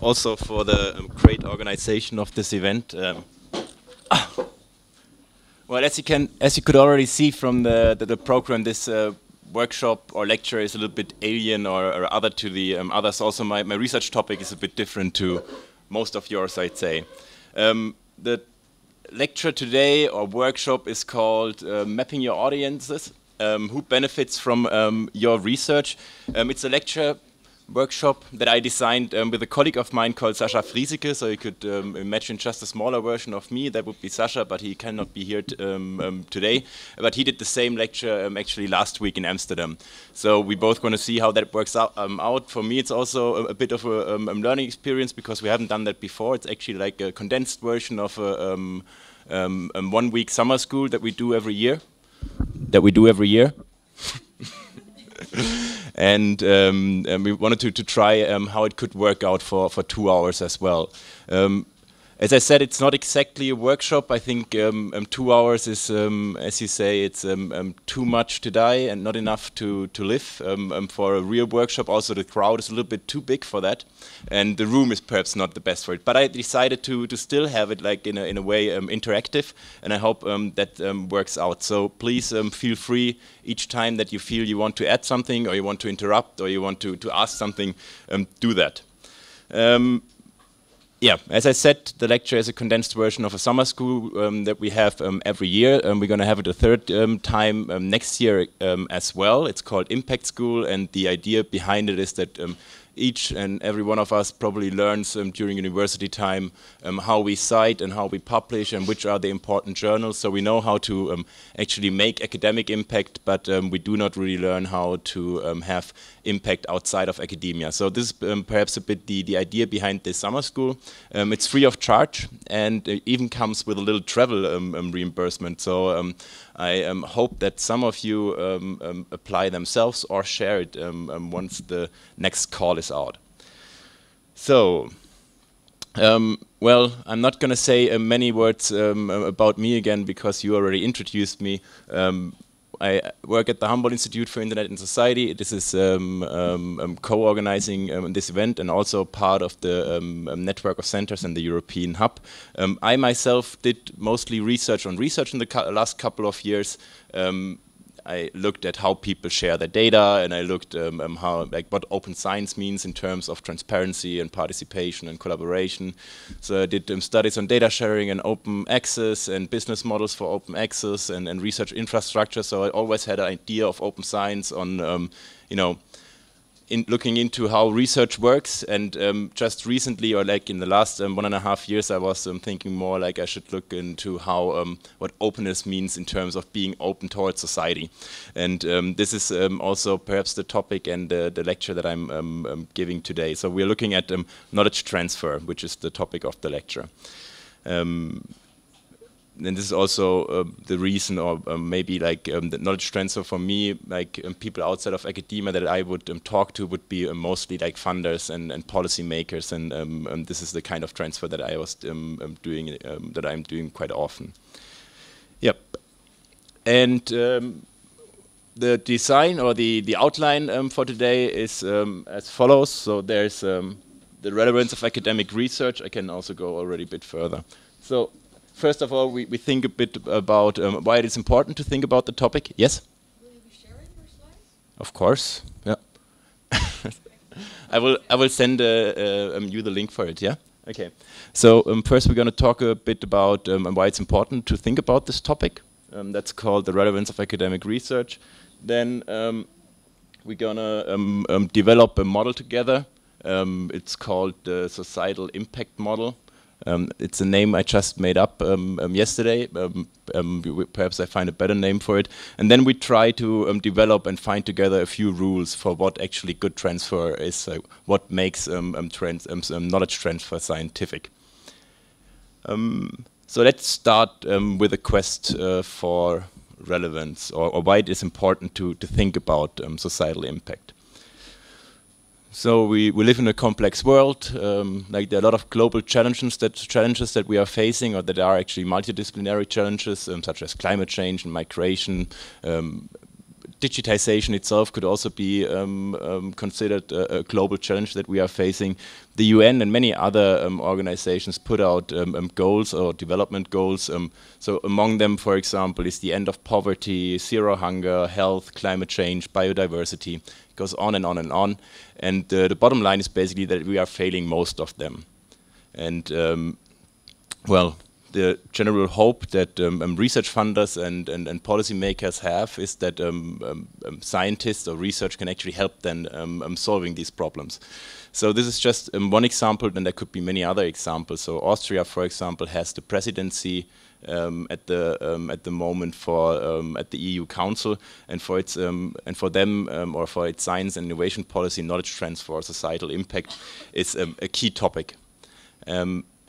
also for the great organization of this event. Well, as you could already see from the program, this workshop or lecture is a little bit alien or other to the others. Also, my research topic is a bit different to most of yours, I'd say. The lecture today or workshop is called Mapping Your Audiences. Who benefits from your research? It's a lecture workshop that I designed with a colleague of mine called Sascha Frieseke. So you could imagine just a smaller version of me. That would be Sascha, but he cannot be here today. But he did the same lecture actually last week in Amsterdam. So we both going to see how that works out. For me, it's also a bit of a learning experience because we haven't done that before. It's actually like a condensed version of a 1 week summer school that we do every year. And we wanted to try how it could work out for 2 hours as well. As I said, it's not exactly a workshop. I think 2 hours is, as you say, it's too much to die and not enough to live. For a real workshop, also the crowd is a little bit too big for that, and the room is perhaps not the best for it. But I decided to still have it like in a way interactive, and I hope that works out. So please feel free each time that you feel you want to add something, or you want to interrupt, or you want to ask something, do that. Yeah, as I said, the lecture is a condensed version of a summer school that we have every year. We're going to have it a third time next year as well. It's called Impact School, and the idea behind it is that each and every one of us probably learns during university time how we cite and how we publish and which are the important journals. So we know how to actually make academic impact, but we do not really learn how to have impact outside of academia. So this is perhaps a bit the idea behind this summer school. It's free of charge, and it even comes with a little travel reimbursement. So I hope that some of you apply themselves or share it once the next call is out. So, well, I'm not going to say many words about me again because you already introduced me. I work at the Humboldt Institute for Internet and Society. This is co-organizing this event and also part of the network of centers and the European hub. I myself did mostly research on research in the last couple of years. I looked at how people share their data, and I looked how, like, what open science means in terms of transparency and participation and collaboration. So I did studies on data sharing and open access and business models for open access and research infrastructure. So I always had an idea of open science on, you know, looking into how research works. And just recently, or like in the last 1.5 years, I was thinking more like I should look into how what openness means in terms of being open towards society. And this is also perhaps the topic and the lecture that I'm giving today. So we're looking at knowledge transfer, which is the topic of the lecture. And this is also the reason, or maybe like the knowledge transfer for me, like people outside of academia that I would talk to would be mostly like funders and policy makers, and this is the kind of transfer that I was doing, that I'm doing quite often. Yep. And the design or the outline for today is as follows. So there's the relevance of academic research. I can also go already a bit further. So first of all, we think a bit about why it is important to think about the topic. Yes? Will you be sharing your slides? Of course. Yeah. I will send you the link for it. Yeah. Okay. So first, we're going to talk a bit about why it's important to think about this topic. That's called the relevance of academic research. Then we're going to develop a model together. It's called the societal impact model. It's a name I just made up yesterday. Perhaps I find a better name for it. And then we try to develop and find together a few rules for what actually good transfer is, what makes knowledge transfer scientific. So let's start with a quest for relevance, or why it is important to think about societal impact. So we live in a complex world. Like there are a lot of global challenges that we are facing, or that are actually multidisciplinary challenges, such as climate change and migration, digitization itself could also be considered a global challenge that we are facing. The UN and many other organizations put out goals or development goals. So among them, for example, is the end of poverty, zero hunger, health, climate change, biodiversity. It goes on and on and on. And the bottom line is basically that we are failing most of them. And well, the general hope that research funders and policymakers have is that scientists or research can actually help them solving these problems. So this is just one example, and there could be many other examples. So Austria, for example, has the presidency at the moment for at the EU Council, and for its and for them or for its science and innovation policy, knowledge transfer, societal impact is a key topic.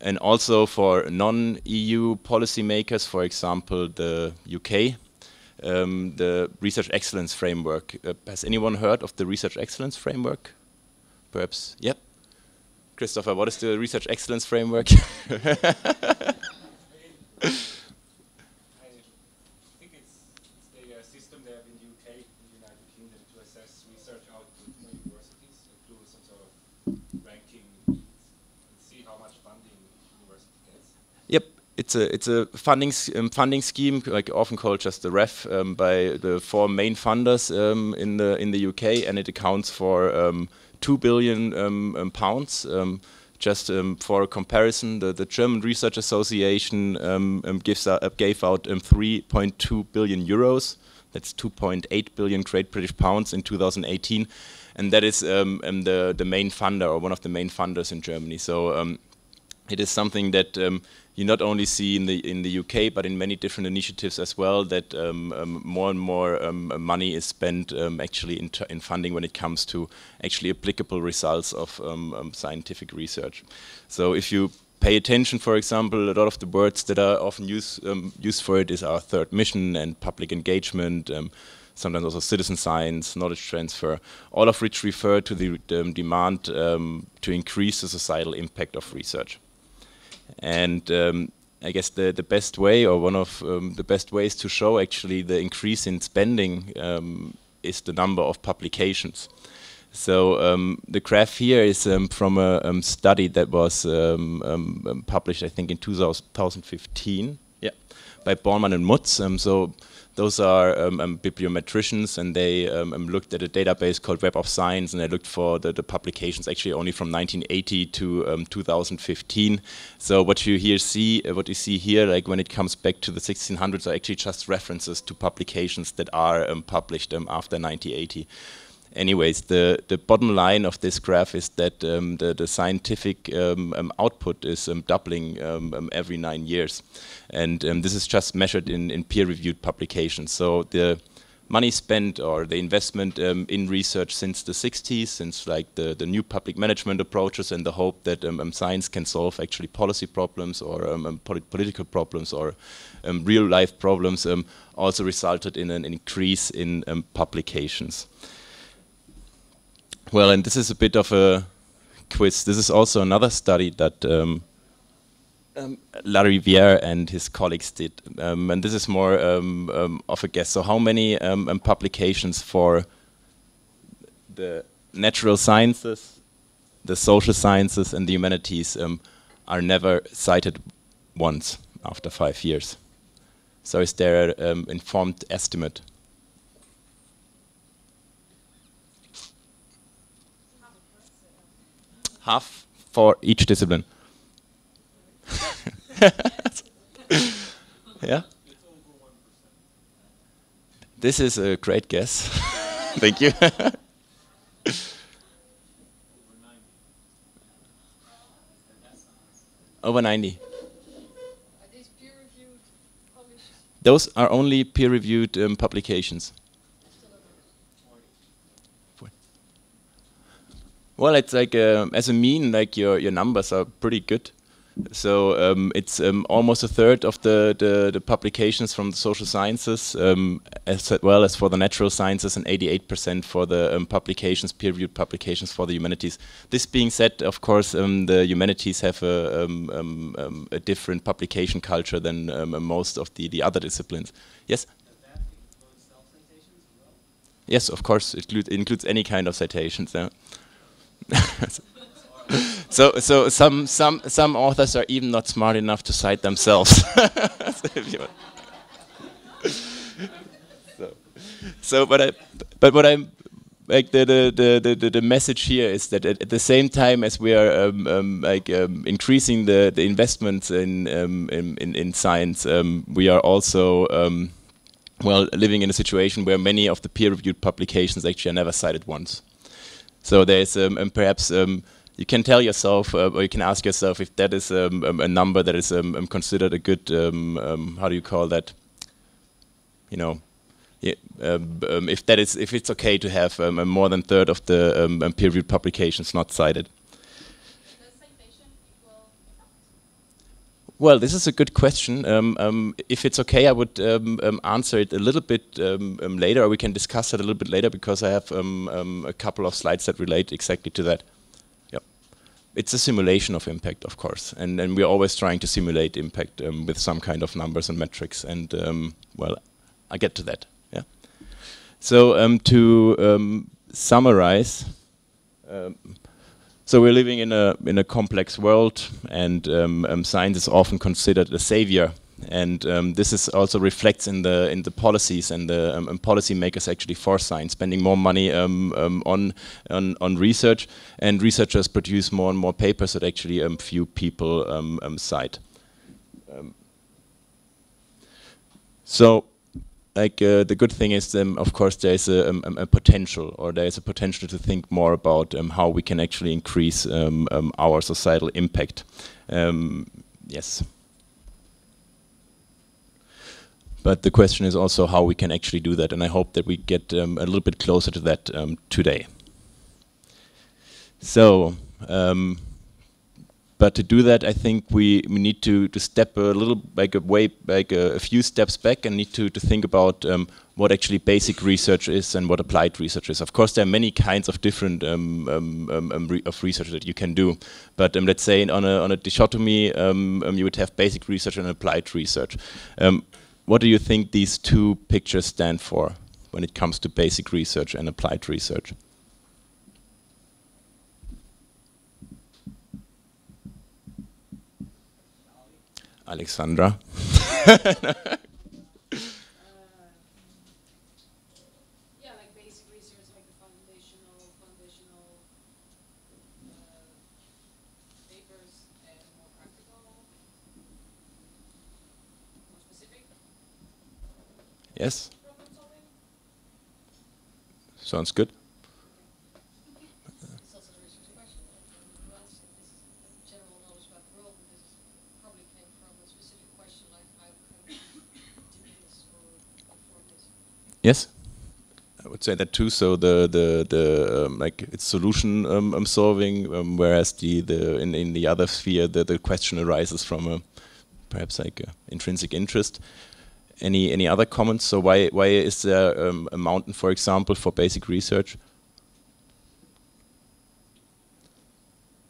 And also for non-EU policymakers, for example, the UK, the Research Excellence Framework. Has anyone heard of the Research Excellence Framework? Perhaps, yep. Christopher, what is the Research Excellence Framework? I think it's the system they have in the UK, in the United Kingdom, to assess research output for universities, and do some sort of ranking and see how much funding university gets. Yep, it's a funding scheme, like often called just the REF, by the four main funders in the UK, and it accounts for £2 billion pounds. Just for comparison, the German Research Association gave out 3.2 billion euros. That's 2.8 billion Great British pounds in 2018, and that is the main funder, or one of the main funders in Germany. So it is something that you not only see in the UK, but in many different initiatives as well, that more and more money is spent actually in funding when it comes to actually applicable results of scientific research. So if you pay attention, for example, a lot of the words that are often used for it is our third mission and public engagement, sometimes also citizen science, knowledge transfer, all of which refer to the demand to increase the societal impact of research. And I guess the best way, or one of the best ways to show actually the increase in spending is the number of publications. So the graph here is from a study that was published, I think, in 2015, yeah, by Bormann and Mutz. So those are bibliometricians, and they looked at a database called Web of Science, and they looked for the publications actually only from 1980 to 2015. So what you see here, like when it comes back to the 1600s, are actually just references to publications that are published after 1980. Anyways, the bottom line of this graph is that the scientific output is doubling every 9 years. And this is just measured in peer-reviewed publications. So the money spent, or the investment in research since the 60s, since like the new public management approaches and the hope that science can solve actually policy problems or political problems or real-life problems, also resulted in an increase in publications. Well, and this is a bit of a quiz. This is also another study that Lariviere and his colleagues did, and this is more of a guess. So how many publications for the natural sciences, the social sciences, and the humanities are never cited once after 5 years? So is there an informed estimate? Half for each discipline. Yeah? This is a great guess. Thank you. Over 90. Are these peer-reviewed, published? Those are only peer-reviewed publications. Well, it's like as a mean, like your numbers are pretty good. So it's almost a third of the publications from the social sciences, as well as for the natural sciences, and 88% for the publications, peer-reviewed publications for the humanities. This being said, of course, the humanities have a different publication culture than most of the other disciplines. Yes? Does that include self-citations as well? Yes, of course, it includes any kind of citations. Yeah. So some authors are even not smart enough to cite themselves. So, but what I'm like the message here is that at the same time as we are increasing the investments in science, we are also well living in a situation where many of the peer-reviewed publications actually are never cited once. So there's perhaps you can tell yourself, or you can ask yourself if that is a number that is considered a good how do you call that? You know. Yeah, if it's okay to have more than a third of the peer-reviewed publications not cited. Does citation equal effect? Well, this is a good question. If it's okay, I would answer it a little bit later, or we can discuss it a little bit later, because I have a couple of slides that relate exactly to that. Yep. It's a simulation of impact, of course, and we're always trying to simulate impact with some kind of numbers and metrics, and well, I get to that. Yeah. So to summarize, so we're living in a complex world, and science is often considered a savior, and this is also reflects in the policies and the policymakers actually for science, spending more money on research, and researchers produce more and more papers that actually few people cite. So. Like the good thing is, of course, there is a potential, or there is a potential to think more about how we can actually increase our societal impact. Yes. But the question is also how we can actually do that, and I hope that we get a little bit closer to that today. So. But to do that, I think we need to step a little a few steps back, and need to think about what actually basic research is and what applied research is. Of course, there are many kinds of different of research that you can do. But let's say on a dichotomy, you would have basic research and applied research. What do you think these two pictures stand for when it comes to basic research and applied research? Alexandra. Yeah, like basic research, like the foundational papers, and more practical, more specific. Yes. Problem solving. Sounds good. It's also a research question. You answer this is general knowledge about the world, but this is probably came from a specific question, like how can we do this or perform this. Yes, I would say that too. So the like it's solution solving, whereas in the other sphere the question arises from a perhaps like a intrinsic interest. Any other comments? So why is there a mountain, for example, for basic research?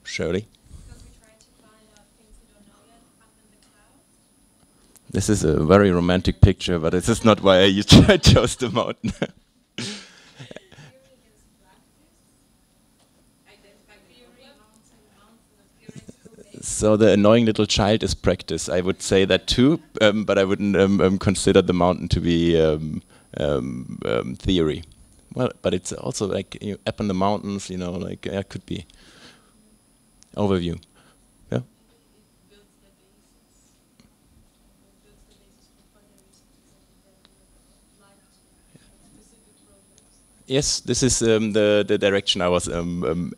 Shirley? Because we're trying to find out things we don't know yet up in the clouds. This is a very romantic picture, but this is not why I chose the mountain. So the annoying little child is practice. I would say that too, but I wouldn't consider the mountain to be theory. Well, but it's also like up in the mountains, you know, like it could be overview. Yeah. Yes, this is the direction I was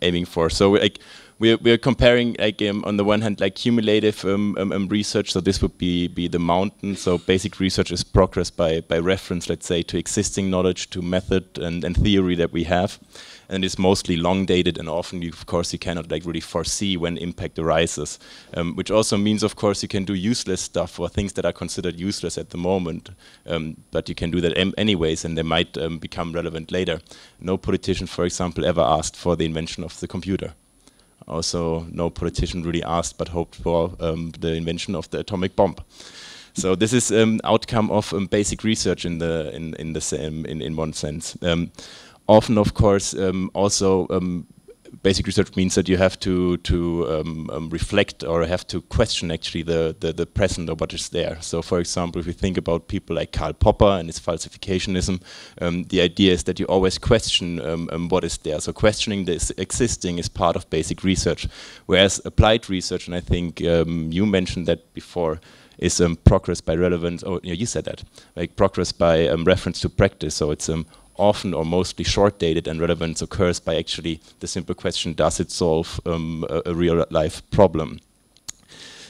aiming for. So like we're comparing like on the one hand like cumulative research. So this would be the mountain. So basic research is progress by reference, let's say, to existing knowledge, to method and theory that we have, and it's mostly long dated, and often of course you cannot like really foresee when impact arises, which also means of course you can do useless stuff or things that are considered useless at the moment, but you can do that anyways, and they might become relevant later. No politician, for example, ever asked for the invention of the computer. Also, no politician really asked but hoped for the invention of the atomic bomb. So this is outcome of basic research in the same in one sense. Often, of course, also basic research means that you have to reflect or have to question actually the present or what is there. So, for example, if you think about people like Karl Popper and his falsificationism, the idea is that you always question what is there. So, questioning this existing is part of basic research, whereas applied research, and I think you mentioned that before, is progress by relevance. Oh, you said that, like progress by reference to practice. So it's often or mostly short-dated, and relevance occurs by actually the simple question: does it solve a real-life problem?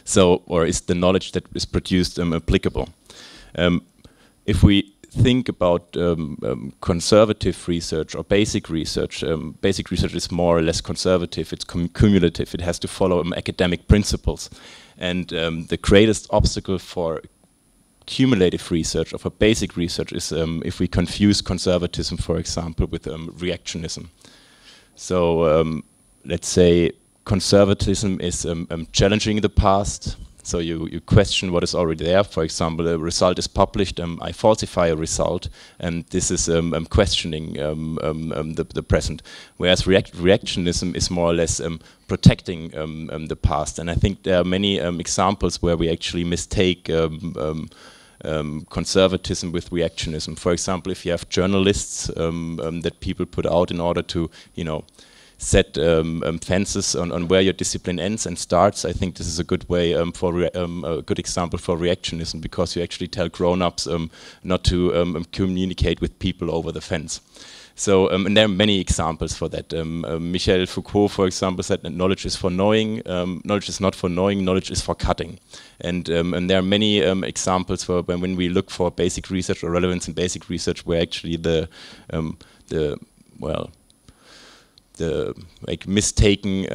So, or is the knowledge that is produced applicable? If we think about conservative research or basic research is more or less conservative. It's cumulative. It has to follow academic principles. And the greatest obstacle for cumulative research, or for basic research, is if we confuse conservatism, for example, with reactionism. So let's say conservatism is challenging the past. So you question what is already there. For example, a result is published, I falsify a result, and this is questioning the present. Whereas reactionism is more or less protecting the past. And I think there are many examples where we actually mistake conservatism with reactionism. For example, if you have journalists that people put out in order to, set fences on where your discipline ends and starts, I think this is a good way for a good example for reactionism, because you actually tell grown-ups not to communicate with people over the fence. So, and there are many examples for that. Michel Foucault, for example, said that knowledge is for knowing, knowledge is not for knowing, knowledge is for cutting. And there are many examples for when we look for basic research or relevance in basic research, where actually the mistaking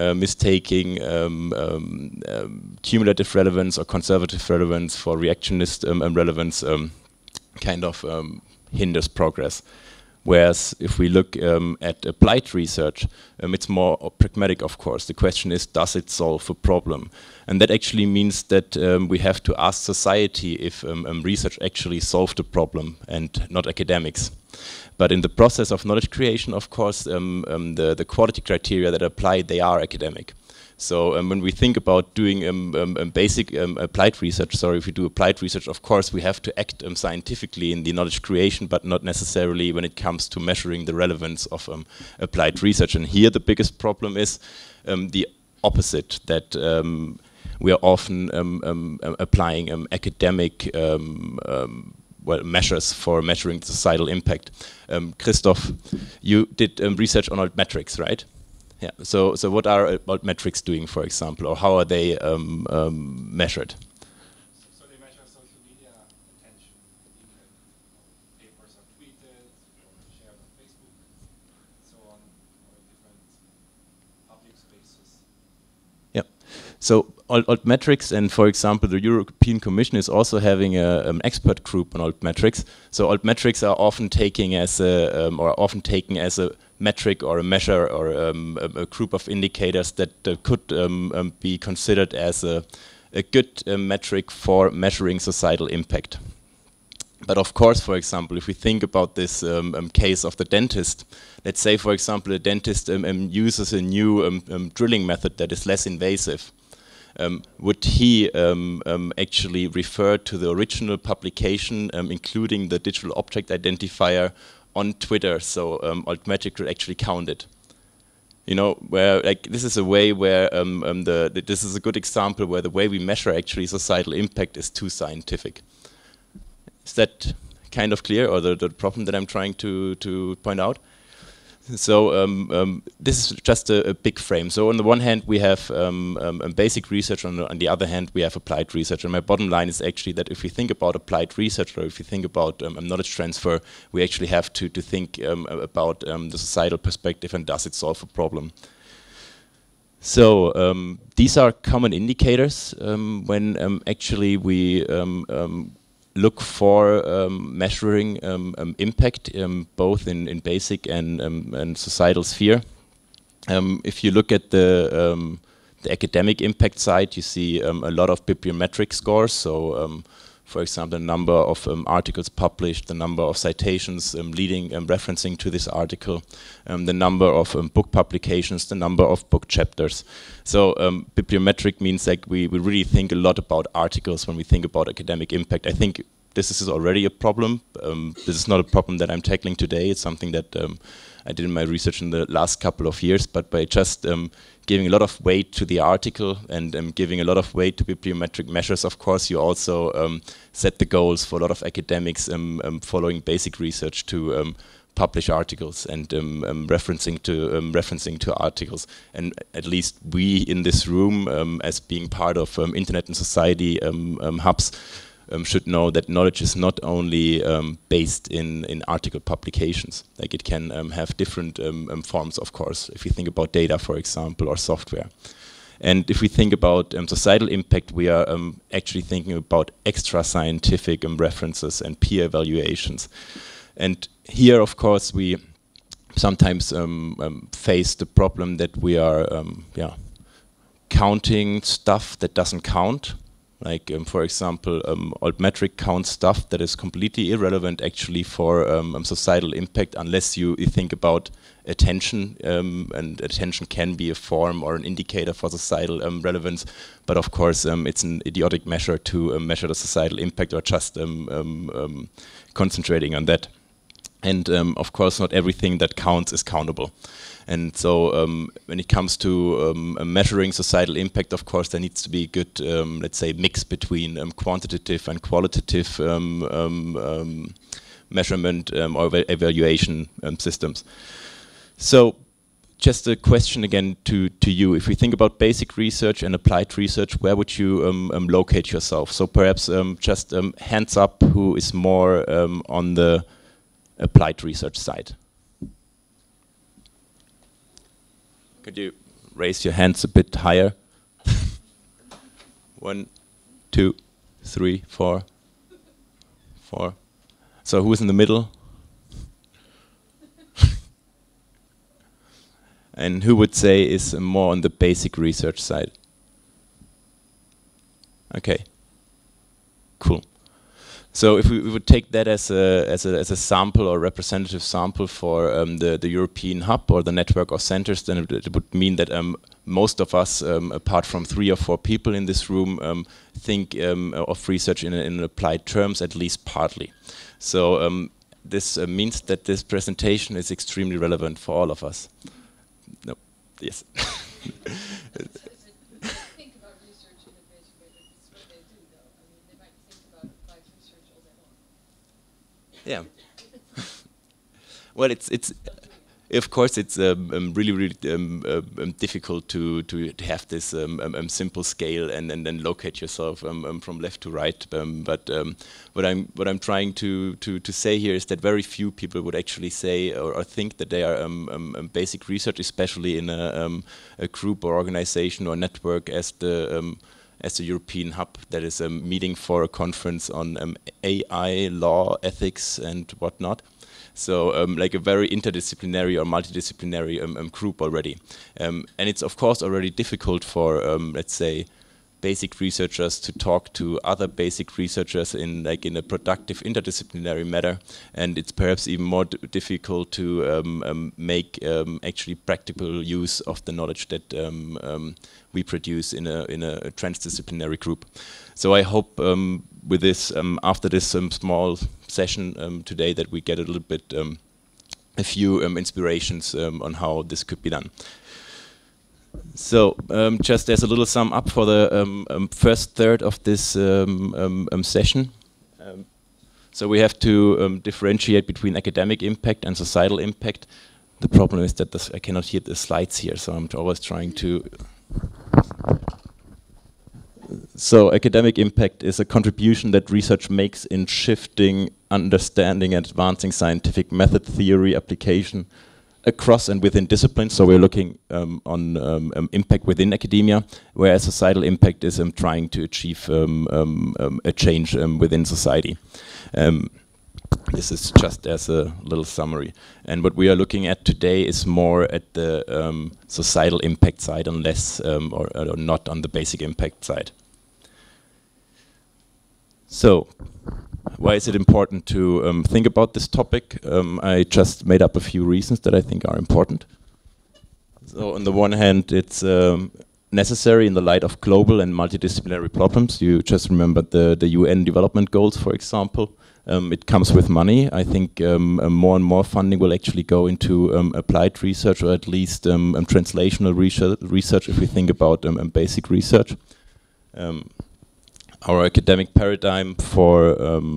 cumulative relevance or conservative relevance for reactionist relevance kind of hinders progress. Whereas if we look at applied research, it's more pragmatic, of course. The question is, does it solve a problem? And that actually means that we have to ask society if research actually solved a problem and not academics. But in the process of knowledge creation, of course, the quality criteria that apply, they are academic. So when we think about doing basic applied research, if we do applied research, of course we have to act scientifically in the knowledge creation, but not necessarily when it comes to measuring the relevance of applied research. And here the biggest problem is the opposite, that we are often applying academic measures for measuring societal impact. Christoph, you did research on altmetrics, right? Yeah. So what are altmetrics doing, for example, or how are they measured? So they measure social media attention. Papers are tweeted or shared on Facebook, so on, or different public spaces. Yeah. So altmetrics, and for example, the European Commission is also having an expert group on altmetrics. So altmetrics are often taken as a metric or a measure or a group of indicators that could be considered as a good metric for measuring societal impact. But of course, for example, if we think about this case of the dentist, let's say, for example, a dentist uses a new drilling method that is less invasive. Would he actually refer to the original publication, including the digital object identifier, on Twitter? So altmetric would actually count it. Where this is a way where this is a good example where the way we measure actually societal impact is too scientific. Is that kind of clear, or the problem that I'm trying to point out? So this is just a big frame. So on the one hand, we have basic research. On the other hand, we have applied research. And my bottom line is actually that if we think about applied research, or if we think about knowledge transfer, we actually have to think about the societal perspective and does it solve a problem. So these are common indicators when actually we look for measuring impact both in basic and societal sphere. If you look at the academic impact side, you see a lot of bibliometric scores. So for example, the number of articles published, the number of citations leading referencing to this article, the number of book publications, the number of book chapters. So bibliometric means like we really think a lot about articles when we think about academic impact. I think this is already a problem. This is not a problem that I'm tackling today. It's something that I did in my research in the last couple of years, but by just giving a lot of weight to the article and giving a lot of weight to bibliometric measures, of course, you also set the goals for a lot of academics following basic research to publish articles and referencing to articles. And at least we in this room, as being part of Internet and Society hubs, should know that knowledge is not only based in article publications. Like it can have different forms, of course, if you think about data, for example, or software. And if we think about societal impact, we are actually thinking about extra scientific references and peer evaluations. And here, of course, we sometimes face the problem that we are counting stuff that doesn't count. Like, for example, Altmetric counts stuff that is completely irrelevant actually for societal impact unless you think about attention, and attention can be a form or an indicator for societal relevance, but of course it's an idiotic measure to measure the societal impact or just concentrating on that. And of course not everything that counts is countable. And so when it comes to measuring societal impact, of course, there needs to be a good, let's say, mix between quantitative and qualitative measurement or evaluation systems. So just a question again to you. If we think about basic research and applied research, where would you locate yourself? So perhaps just hands up who is more on the applied research side. Could you raise your hands a bit higher? 1, 2, 3, 4. So who's in the middle? And who would say is more on the basic research side? Okay, cool. So if we would take that as a sample or representative sample for the European hub or the network of centers, then it would mean that most of us, apart from 3 or 4 people in this room, think of research in applied terms, at least partly. So this means that this presentation is extremely relevant for all of us. No, yes. Yeah. Well, it's of course it's really difficult to have this simple scale and then locate yourself from left to right. But what I'm trying to say here is that very few people would actually say or think that they are basic research, especially in a group or organization or network as the European hub that is meeting for a conference on AI, law, ethics, and whatnot. So like a very interdisciplinary or multidisciplinary group already. And it's of course already difficult for, let's say, basic researchers to talk to other basic researchers in a productive interdisciplinary manner, and it's perhaps even more difficult to make actually practical use of the knowledge that we produce in a transdisciplinary group. So I hope with this, after this small session today, that we get a little bit, a few inspirations on how this could be done. So just as a little sum up for the first third of this session. So we have to differentiate between academic impact and societal impact. The problem is that I cannot hear the slides here, so I'm always trying to... So academic impact is a contribution that research makes in shifting, understanding and advancing scientific method, theory, application across and within disciplines. So we're looking on impact within academia, whereas societal impact is trying to achieve a change within society. This is just as a little summary. And what we are looking at today is more at the societal impact side and less or not on the basic impact side. So, why is it important to think about this topic? I just made up a few reasons that I think are important. So on the one hand, it's necessary in the light of global and multidisciplinary problems. You just remember the UN development goals, for example. It comes with money. I think more and more funding will actually go into applied research, or at least translational research if we think about basic research. Our academic paradigm for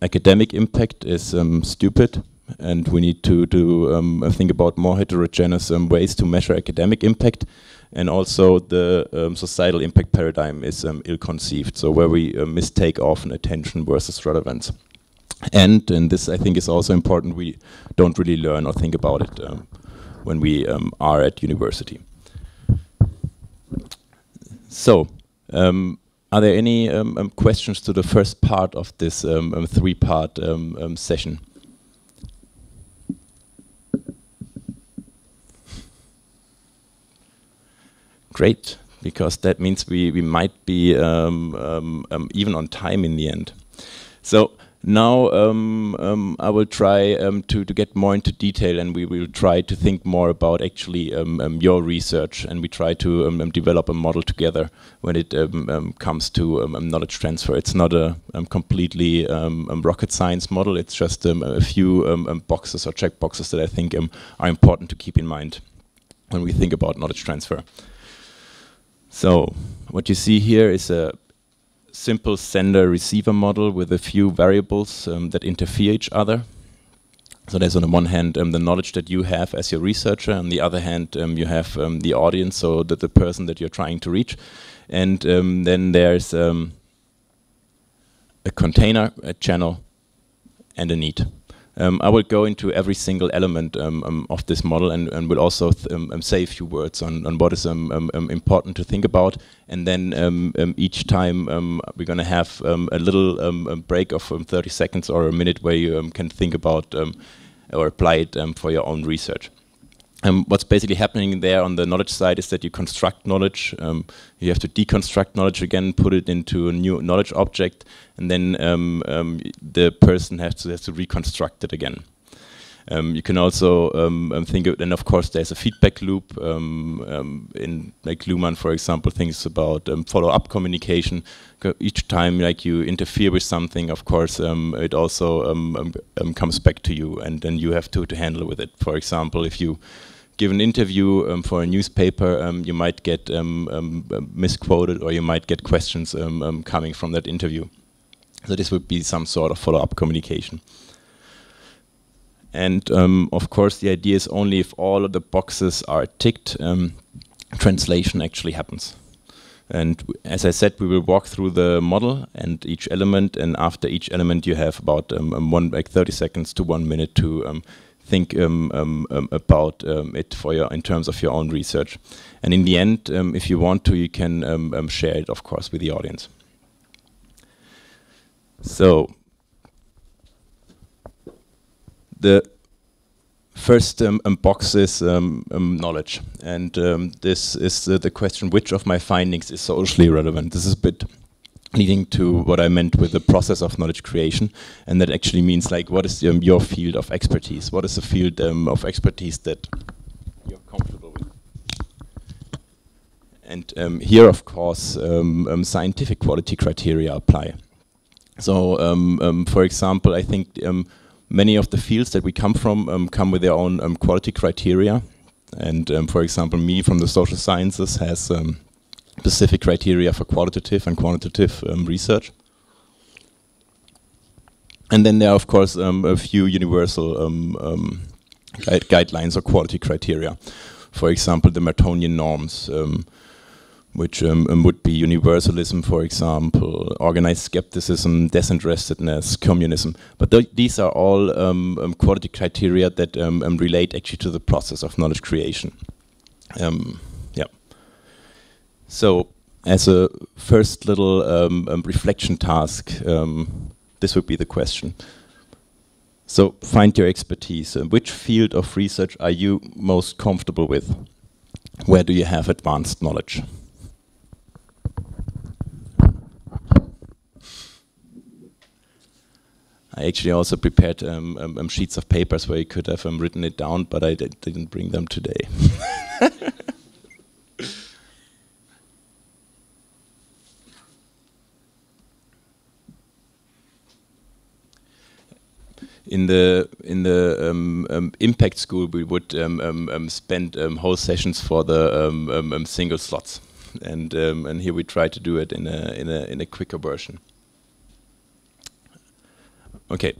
academic impact is stupid, and we need to think about more heterogeneous ways to measure academic impact. And also the societal impact paradigm is ill-conceived, so where we mistake often attention versus relevance. And this I think is also important, we don't really learn or think about it when we are at university. So, are there any questions to the first part of this three-part session? Great, because that means we might be even on time in the end. So now I will try to get more into detail, and we will try to think more about actually your research, and we try to develop a model together when it comes to knowledge transfer. It's not a completely rocket science model, it's just a few boxes or check boxes that I think are important to keep in mind when we think about knowledge transfer. So what you see here is a simple sender-receiver model with a few variables that interfere each other. So there's on the one hand the knowledge that you have as your researcher, on the other hand you have the audience, so that the person that you're trying to reach. And then there's a container, a channel, and a need. I will go into every single element of this model, and will also say a few words on what is important to think about. And then each time we're going to have a little break of 30 seconds or a minute where you can think about or apply it for your own research. What's basically happening there on the knowledge side is that you construct knowledge, you have to deconstruct knowledge again, put it into a new knowledge object, and then the person has to reconstruct it again. You can also think of, and of course there's a feedback loop. In like Luhmann, for example, thinks about follow-up communication. Each time like you interfere with something, of course, it also comes back to you, and then you have to handle with it. For example, if you give an interview for a newspaper, you might get misquoted, or you might get questions coming from that interview. So this would be some sort of follow-up communication. And of course the idea is only if all of the boxes are ticked, translation actually happens. And as I said, we will walk through the model and each element, and after each element you have about 30 seconds to 1 minute to think about it for in terms of your own research. And in the end, if you want to, you can share it, of course, with the audience. So the first box is knowledge, and this is the question: which of my findings is socially relevant? This is a bit leading to what I meant with the process of knowledge creation, and that actually means like, what is your field of expertise? What is the field of expertise that you're comfortable with? And here, of course, scientific quality criteria apply. So, for example, I think many of the fields that we come from come with their own quality criteria. And for example, me from the social sciences has specific criteria for qualitative and quantitative research. And then there are, of course, a few universal guidelines or quality criteria. For example, the Mertonian norms, which would be universalism, for example, organized skepticism, disinterestedness, communism. But these are all quality criteria that relate actually to the process of knowledge creation. Yeah. So, as a first little reflection task, this would be the question. So, find your expertise. Which field of research are you most comfortable with? Where do you have advanced knowledge? I actually also prepared sheets of papers where you could have written it down, but I didn't bring them today. In the impact school, we would spend whole sessions for the single slots, and here we try to do it in a quicker version. Okay.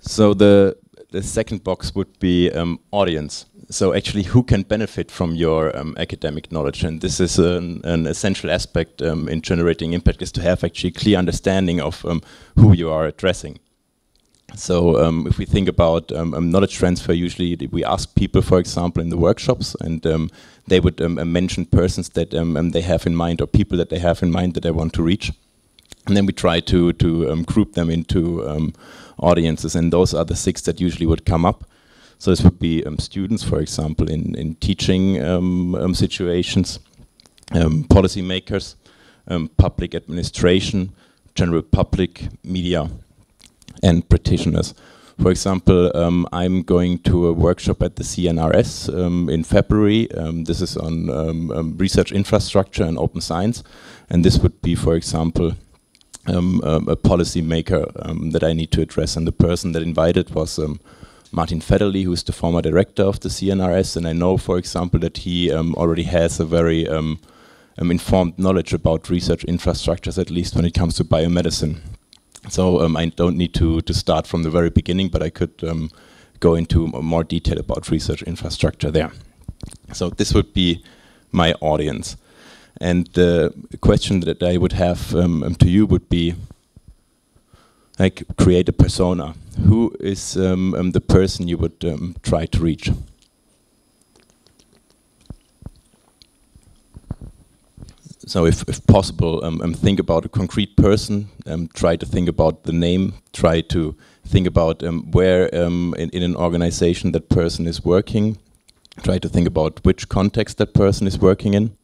So the second box would be audience. So actually, who can benefit from your academic knowledge? And this is an essential aspect in generating impact, is to have actually clear understanding of who you are addressing. So if we think about knowledge transfer, usually we ask people, for example, in the workshops, and they would mention persons that they have in mind, or people that they have in mind that they want to reach. And then we try to group them into audiences, and those are the 6 that usually would come up. So this would be students, for example, in teaching situations, policymakers, public administration, general public, media, and practitioners. For example, I'm going to a workshop at the CNRS in February. This is on research infrastructure and open science. And this would be, for example, a policy maker that I need to address. And the person that invited was Martin Federley, who's the former director of the CNRS. And I know, for example, that he already has a very informed knowledge about research infrastructures, at least when it comes to biomedicine. So I don't need to start from the very beginning, but I could go into more detail about research infrastructure there. So this would be my audience. And the question that I would have to you would be, like, create a persona. Who is the person you would try to reach? So if possible, think about a concrete person, try to think about the name, try to think about where in an organization that person is working, try to think about which context that person is working in,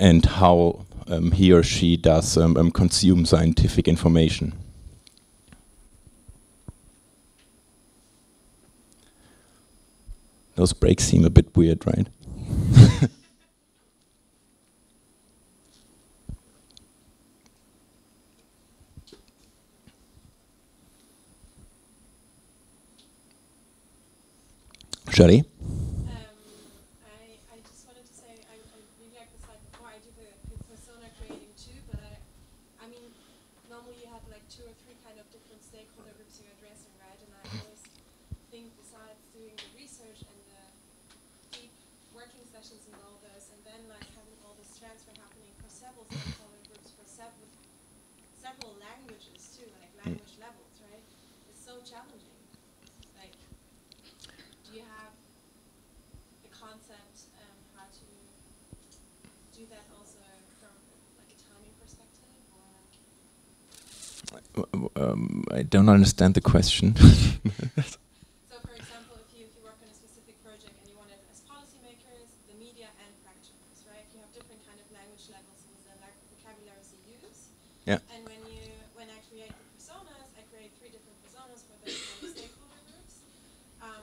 and how he or she does consume scientific information. Those breaks seem a bit weird, right? Shari? I just wanted to say I really like the slide before. I do the persona creating too, but I mean, normally you have like 2 or 3 kind of different stakeholder groups you're addressing, right? And I always think, besides doing the research and the deep working sessions and all those, and then like having all this transfer happening for several stakeholder groups for several languages too, like language levels, right? It's so challenging. Like, do you have the concept how to do that also from like a timing perspective, or? I don't understand the question. So, for example, if you work on a specific project and you want it as policymakers, the media, and practitioners, right? You have different kind of language levels and the vocabularies you use. Yeah. And when I create the personas, I create 3 different personas for those stakeholder groups.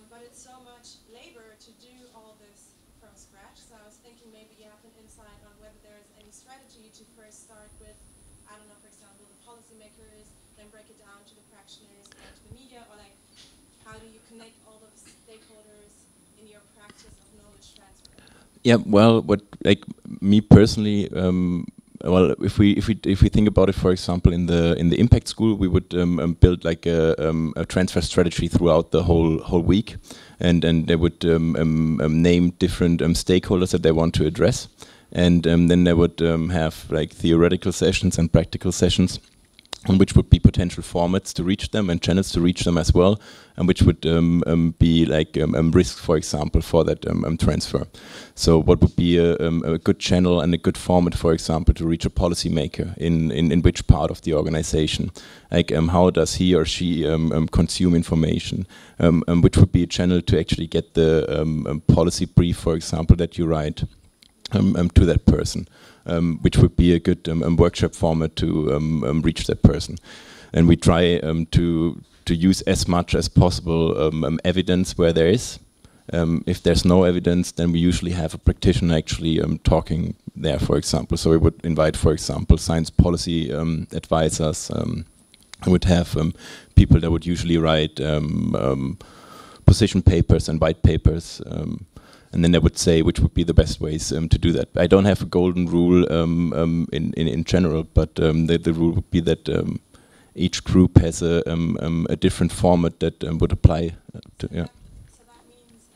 But it's so much labor to do all this from scratch. So I was thinking maybe you have an insight on whether there is any strategy to first start with, I don't know, for example, the policymakers, then break it down to the practitioners and to the media, or like, how do you connect all those stakeholders in your practice of knowledge transfer? Yeah, well, what, like, me personally, well, if we think about it, for example, in the impact school, we would build like a transfer strategy throughout the whole week, and they would name different stakeholders that they want to address, and then they would have like theoretical sessions and practical sessions, on which would be potential formats to reach them and channels to reach them as well, and which would be like risk, for example, for that transfer. So what would be a good channel and a good format, for example, to reach a policymaker in which part of the organization? Like how does he or she consume information? Which would be a channel to actually get the policy brief, for example, that you write to that person. which would be a good workshop format to reach that person. And we try to use as much as possible evidence where there is. If there's no evidence, then we usually have a practitioner actually talking there, for example. So we would invite, for example, science policy advisors. We would have people that would usually write position papers and white papers, and then they would say which would be the best ways to do that. I don't have a golden rule in general, but the rule would be that each group has a different format that would apply to. Yeah. So that means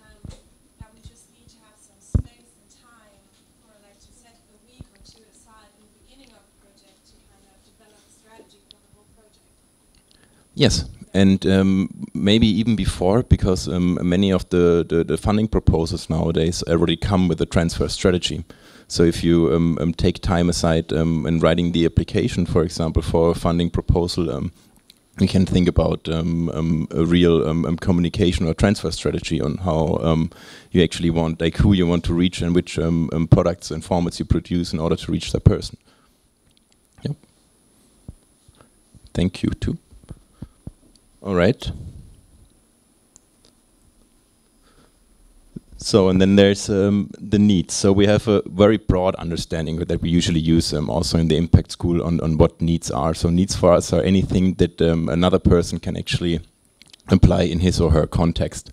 that we just need to have some space and time, or like to set a week or two aside in the beginning of the project to kind of develop a strategy for the whole project. Yes, and maybe even before, because many of the funding proposals nowadays already come with a transfer strategy. So if you take time aside in writing the application, for example, for a funding proposal, you can think about a real communication or transfer strategy on how you actually want, like who you want to reach and which products and formats you produce in order to reach that person. Yep. Thank you too. All right. So, and then there's the needs. So we have a very broad understanding that we usually use also in the Impact School on what needs are. So needs for us are anything that another person can actually apply in his or her context.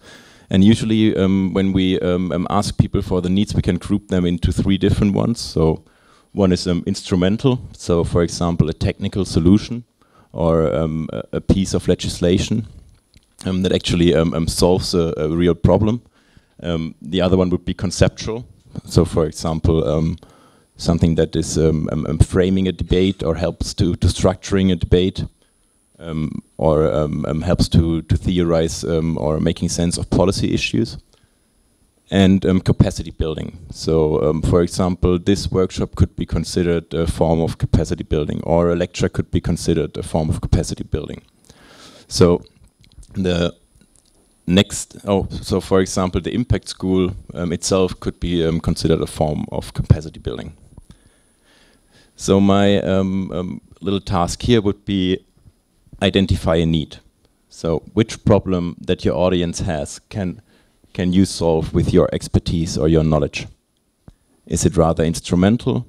And usually when we ask people for the needs, we can group them into 3 different ones. So one is instrumental. So for example, a technical solution or a piece of legislation that actually solves a real problem. The other one would be conceptual. So, for example, something that is framing a debate or helps to structuring a debate, or helps to theorize or making sense of policy issues. And capacity building. So, for example, this workshop could be considered a form of capacity building, or a lecture could be considered a form of capacity building. So, the next, so for example, the Impact School itself could be considered a form of capacity building. So my little task here would be identify a need. So which problem that your audience has can you solve with your expertise or your knowledge? Is it rather instrumental?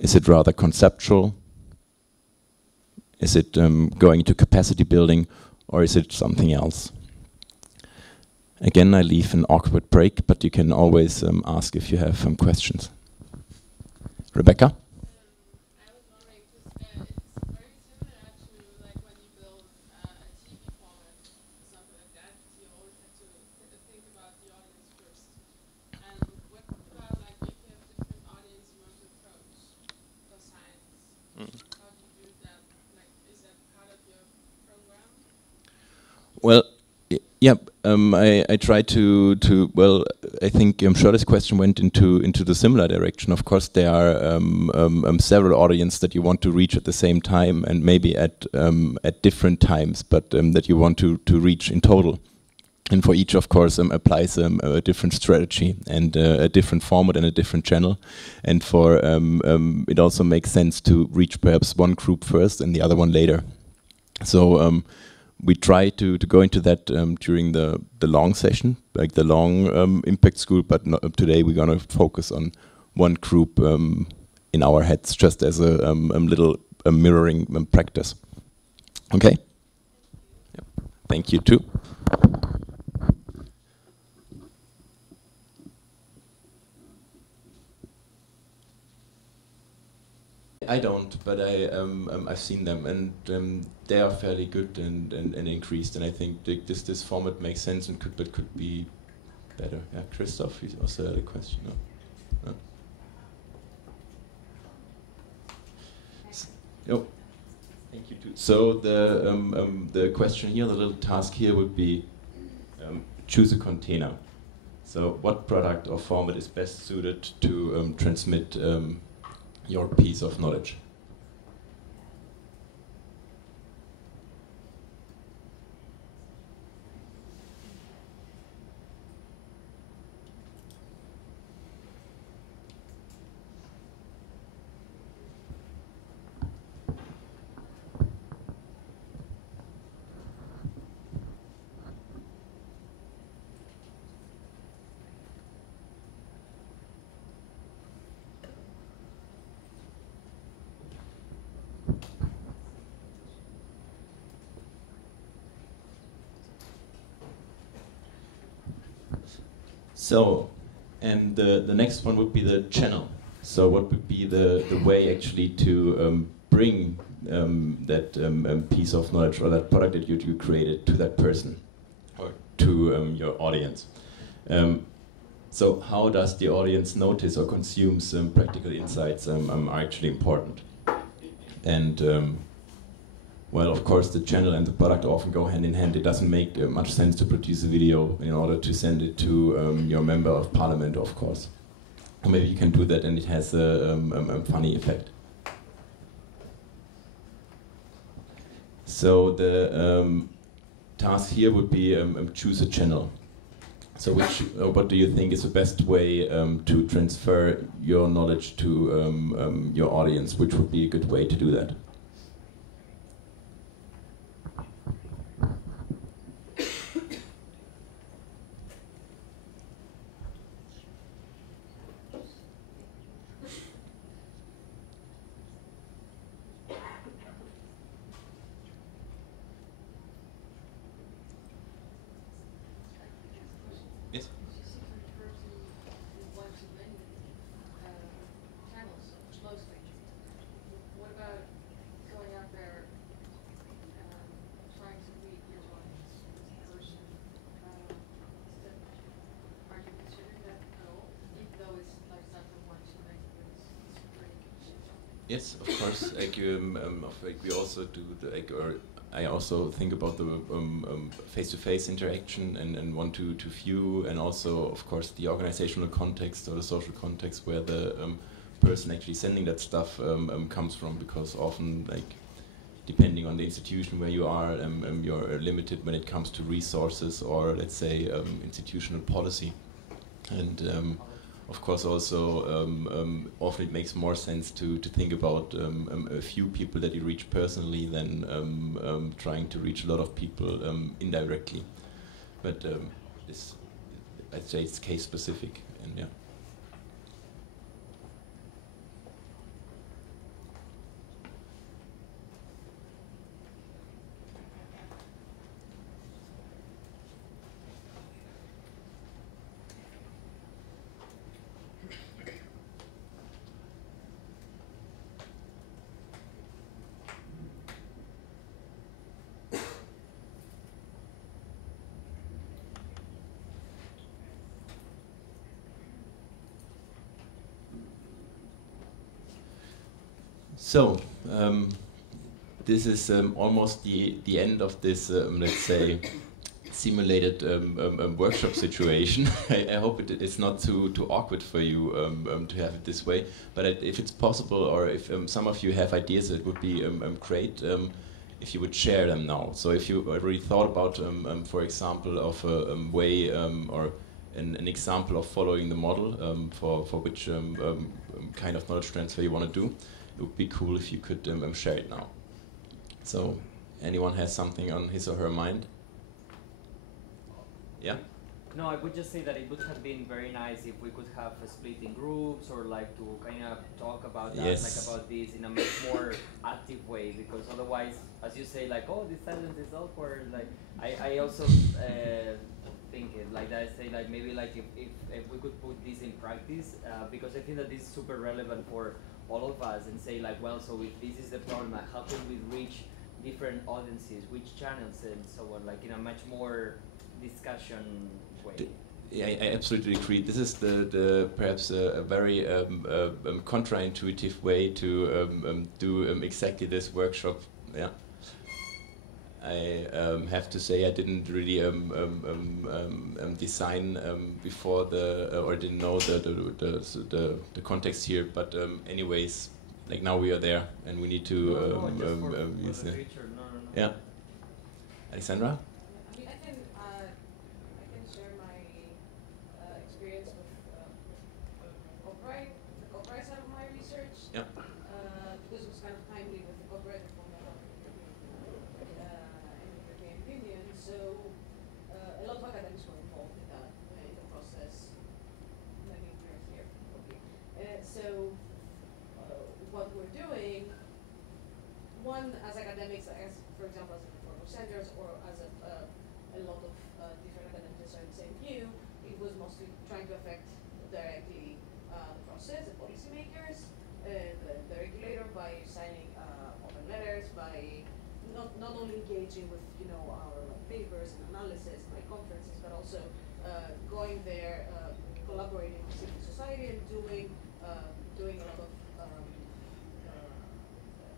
Is it rather conceptual? Is it going into capacity building, or is it something else? Again, I leave an awkward break, but you can always ask if you have some questions. Rebecca? I was wondering, because it's very similar to like when you build a TV format or something like that. You always have to think about the audience first. And what about like if you have different audience you want to approach for science? How do you do that? Like, is that part of your program? Well, yeah, I tried to well, I think I'm sure this question went into the similar direction. Of course, there are several audiences that you want to reach at the same time, and maybe at different times, but that you want to reach in total. And for each, of course, applies a different strategy and a different format and a different channel. And for it also makes sense to reach perhaps one group first and the other one later. So. We try to go into that during the long session, like the long Impact School, but today we're going to focus on one group in our heads, just as a little mirroring practice. Okay? Yep. Thank you too. I don't, but I've seen them, and they are fairly good and increased. And I think this format makes sense and could be better. Yeah, Christoph, you also had a question. No? No? Oh, thank you too. So the question here, the little task here would be choose a container. So what product or format is best suited to transmit your piece of knowledge? So, and the next one would be the channel. So what would be the way actually to bring that piece of knowledge or that product that you created to that person or to your audience? So how does the audience notice or consume some practical insights are actually important? And well, of course, the channel and the product often go hand in hand. It doesn't make much sense to produce a video in order to send it to your member of parliament, of course. Or maybe you can do that and it has a funny effect. So the task here would be choose a channel. So what do you think is the best way to transfer your knowledge to your audience? Which would be a good way to do that? Yes. What about going out there, trying to meet your audience as a person? Are you considering that at all? Even though it's like not the one to many, but it's pretty consistent. Yes, of course. Like we also do or I also think about the face-to-face interaction and one to few, and also, of course, the organizational context or the social context where the person actually sending that stuff comes from, because often, like, depending on the institution where you are, you're limited when it comes to resources or, let's say, institutional policy. And of course, also, often it makes more sense to think about a few people that you reach personally than trying to reach a lot of people indirectly. But I'd say it's case specific, and yeah. So, this is almost the end of this, let's say, simulated workshop situation. I hope it's not too awkward for you to have it this way. But if it's possible, or if some of you have ideas, it would be great if you would share them now. So if you already thought about, for example, of a way or an example of following the model for which kind of knowledge transfer you want to do, it would be cool if you could share it now. So, anyone has something on his or her mind? Yeah? No, I would just say that it would have been very nice if we could have a split in groups, or like to kind of talk about that, Yes. like about this in a much more active way, because otherwise, as you say, like, oh, this silence is awkward, like, I also think it, like I say, like maybe like if we could put this in practice, because I think that this is super relevant for all of us, and say like, well, so if this is the problem, like, how can we reach different audiences, which channels, and so on, like in a much more discussion way. Yeah, I absolutely agree. This is the perhaps a very contra-intuitive way to do exactly this workshop. Yeah, I have to say I didn't really design before or didn't know the context here. But anyways, like now we are there and we need to use the it. future. No. Yeah, Alexandra. I mean, I can share my experience with copyright, the copyright side of my research. Yeah. Because it was kind of timely with the copyright reform in the European Union. So a lot of academics were involved in that in the process. Many years here, okay. So what we're doing, one, as academics, as for example, as informal centers, or as a lot of different academics are in the same view, it was mostly trying to affect directly the process, the policymakers, the regulator by signing open letters, by not only engaging with our papers and analysis by conferences, but also going there, collaborating with civil society and doing a lot of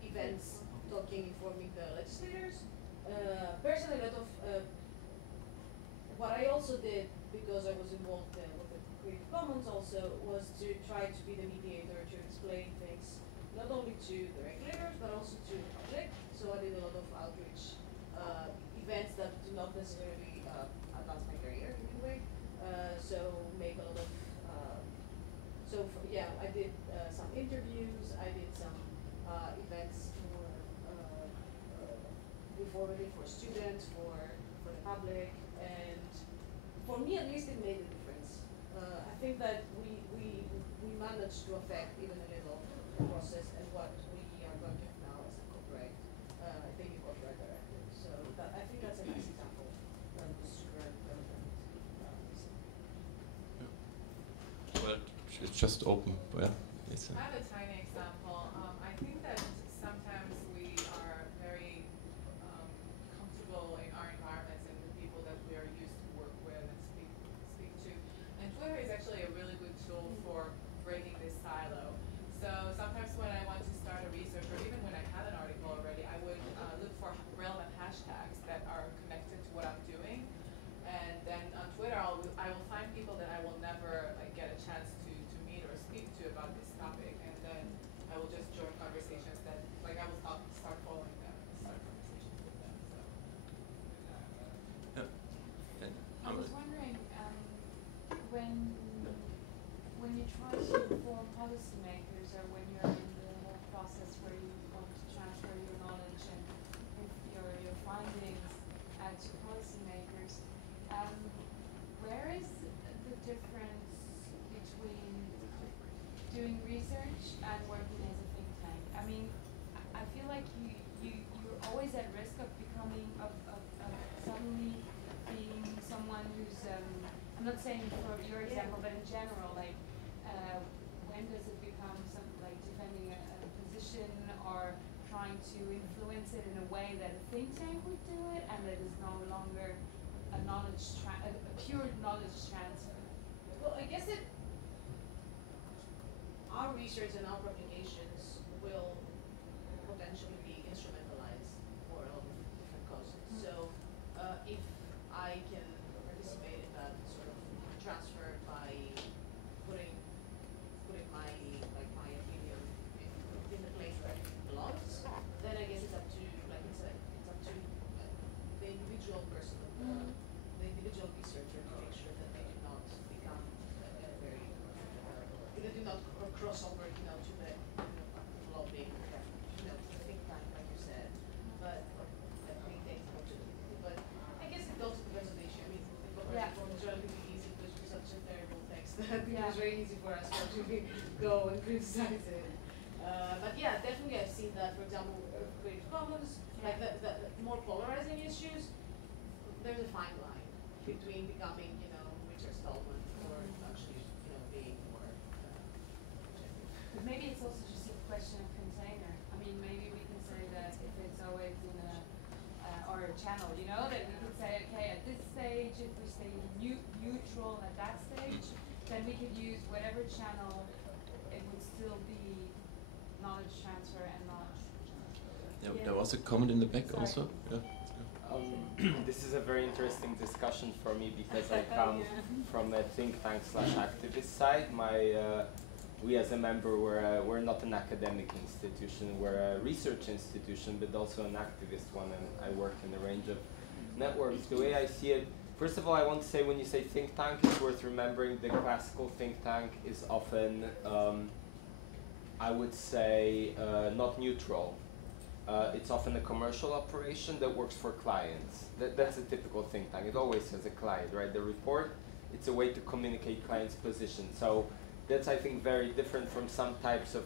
events, talking, informing the legislators. Personally, a lot of what I also did, because I was involved with the Creative Commons also, was to try to be the mediator to explain things not only to the regulators but also to the public. So I did a lot of outreach events that do not necessarily advance my career in any way. So make a lot of I did some interviews. I did some events for students, for the public, and for me at least it made a difference. I think that we managed to affect even a little the process and what we are going to have now as a copyright, thinking copyright directive. So I think that's a nice example of this current development. Well, it's just open. Well, it's I have a tiny example. I think that sometimes we are very comfortable in our environments and the people that we are used to work with and speak to. And Twitter is actually a really good tool for breaking this silo. So sometimes when I want to start a research, or even when I have an article already, I would look for relevant hashtags that are connected to what I'm doing. And then on Twitter, I will find people that I will never get a chance to meet or speak to about this topic, and then I will just join conversations that, I will start following them and start conversations with them. So. I was wondering, when you try to inform policymakers, or when you're in the whole process where you want to transfer your knowledge and your findings to policymakers, where is the difference between doing research and working as a think tank? I mean, I feel like you're always at risk of becoming, of suddenly being someone who's, I'm not saying for your example, but in general, when does it become something like defending a position or trying to influence it in a way that a think tank would do it, and that is no longer a pure knowledge transfer? Well, I guess our research and our publications will potentially be instrumentalized for a lot of different causes. So if I can participate in that sort of transfer by putting my opinion in the place where it belongs, then I guess it's up to the individual person, the individual researcher, to make sure that they do not become they do not cross over, to the lobbying, to the think tank, like you said. But that may take opportunity. But I guess it also depends on the issue. I mean, the copyright reform is relatively easy because it's such a terrible text that it was very easy for us to actually go and criticize it. But yeah, definitely I've seen that, for example, Creative Commons, like the more polarizing issues, there's a fine line between becoming, Richard Stallman or actually, being more objective. Maybe it's also just a question of container. I mean, maybe we can say that if it's always in or a channel, that we could say, okay, at this stage, if we stay neutral at that stage, then we could use whatever channel, it would still be knowledge transfer and knowledge. Yeah, there was a comment in the back also. Yeah. This is a very interesting discussion for me because I come from a think tank / activist side. We as a member, we're not an academic institution, we're a research institution, but also an activist one, and I work in a range of networks. The way I see it, first of all, I want to say when you say think tank, it's worth remembering the classical think tank is often, I would say, not neutral. It's often a commercial operation that works for clients. That's a typical think tank. It always has a client, right? The report, it's a way to communicate client's position. So that's, I think, very different from some types of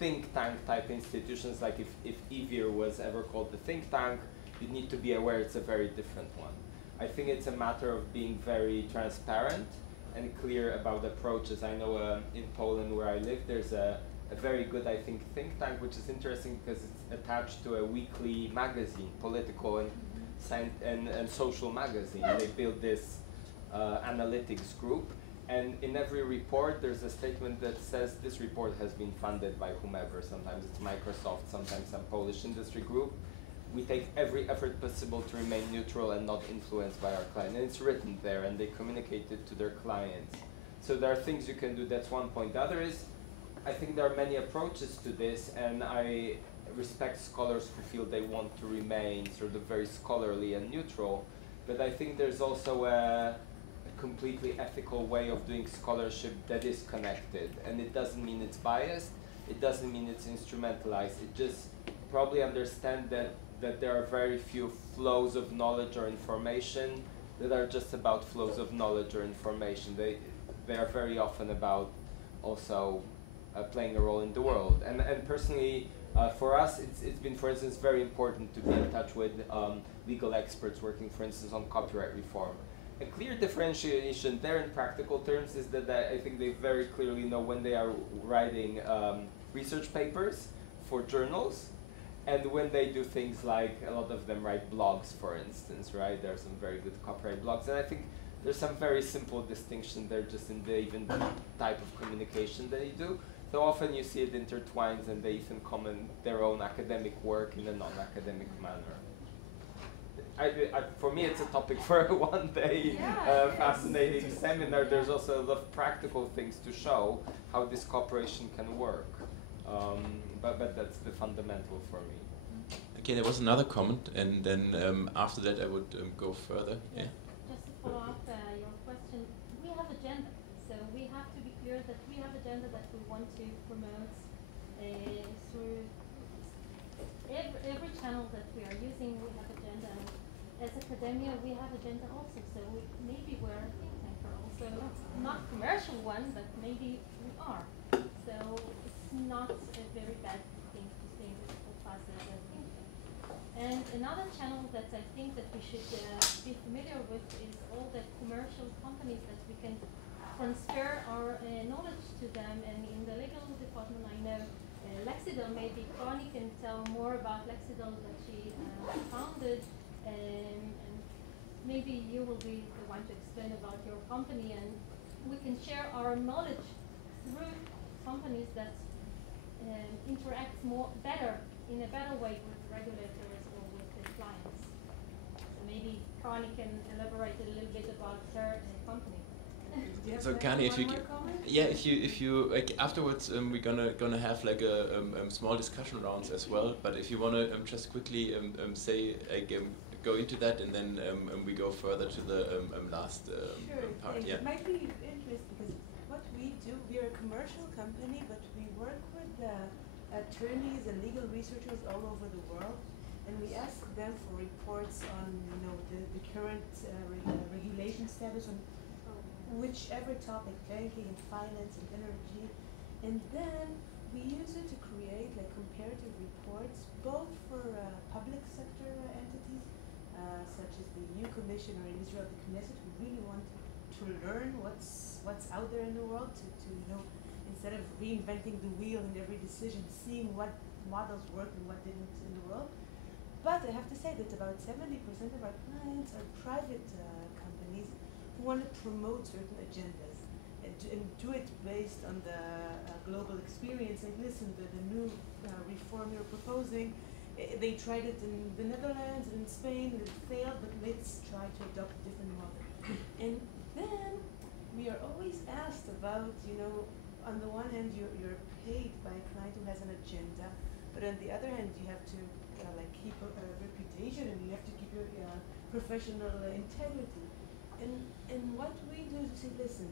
think tank type institutions. Like if EVIR was ever called the think tank, you need to be aware it's a very different one. I think it's a matter of being very transparent and clear about approaches. I know in Poland where I live, there's a very good, I think tank, which is interesting because it's attached to a weekly magazine, political and social magazine. They built this analytics group, and in every report there's a statement that says this report has been funded by whomever. Sometimes it's Microsoft, sometimes some Polish industry group. We take every effort possible to remain neutral and not influenced by our client. And it's written there, and they communicate it to their clients. So there are things you can do. That's one point. The other is, I think there are many approaches to this, and I respect scholars who feel they want to remain sort of very scholarly and neutral. But I think there's also a completely ethical way of doing scholarship that is connected. And it doesn't mean it's biased. It doesn't mean it's instrumentalized. It just probably understand that there are very few flows of knowledge or information that are just about flows of knowledge or information. They are very often about also playing a role in the world. And personally, for us, it's been, for instance, very important to be in touch with legal experts working, for instance, on copyright reform. A clear differentiation there in practical terms is that I think they very clearly know when they are writing research papers for journals, and when they do things like, a lot of them write blogs, for instance, right? There are some very good copyright blogs, and I think there's some very simple distinction there just in the even type of communication that you do. So often you see it intertwines, and they even comment their own academic work in a non-academic manner. For me, it's a topic for a one-day fascinating seminar. There's also a lot of practical things to show how this cooperation can work. But that's the fundamental for me. Okay, there was another comment, and then after that I would go further. Yeah. Just to follow up your question, we have agenda, so we have to be clear that we have agenda that we want to promote through every channel that we are using. We have agenda, and as academia we have agenda also. So maybe we're a think tank, also not commercial one, but maybe we are. So it's not a very bad thing to think of us as a think tank. And another channel that I think that we should be familiar with is all the commercial companies that we can transfer our knowledge to them. And in the legal department, I know Lexidol, maybe Connie can tell more about Lexidol that she founded, and maybe you will be the one to explain about your company, and we can share our knowledge through companies that interact in a better way with regulators or with the clients. So maybe Connie can elaborate a little bit about her company. So Connie, if you like afterwards, we're gonna have like a small discussion rounds as well. But if you wanna just quickly say go into that, and then we go further to the last part. Yeah. It might be interesting because what we do, we are a commercial company, but we work with attorneys and legal researchers all over the world, and we ask them for reports on the current regulation status on whichever topic, banking and finance and energy, and then we use it to create like comparative reports, both for public sector entities, such as the EU Commission, or in Israel the Knesset, who really want to learn what's out there in the world, to instead of reinventing the wheel in every decision, seeing what models worked and what didn't in the world. But I have to say that about 70% of our clients are private companies who want to promote certain agendas and do it based on the global experience. Like, listen, the new reform you're proposing, they tried it in the Netherlands and in Spain, and it failed, but let's try to adopt a different model. And then we are always asked about, on the one hand, you're paid by a client who has an agenda, but on the other hand, you have to keep a reputation, and you have to keep your professional integrity. And what we do is we say, listen,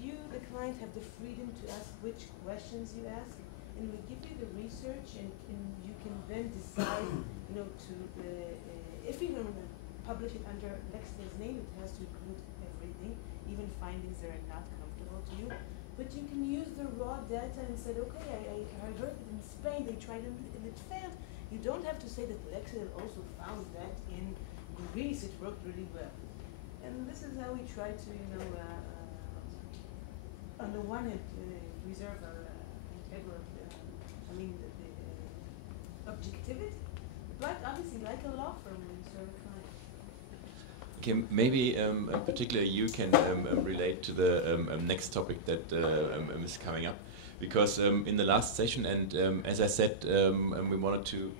you, the client, have the freedom to ask which questions you ask, and we give you the research, and you can then decide, if you're going to publish it under Lexidol's name, it has to include everything, even findings that are not comfortable to you. But you can use the raw data and say, okay, I heard it in Spain, they tried it and it failed. You don't have to say that Lexidol also found that in Greece it worked really well. And this is how we try to, on the one hand, reserve integral, objectivity, but obviously like a law firm when you serve a client. Okay, maybe particularly you can relate to the next topic that is coming up, because in the last session, and as I said, we wanted to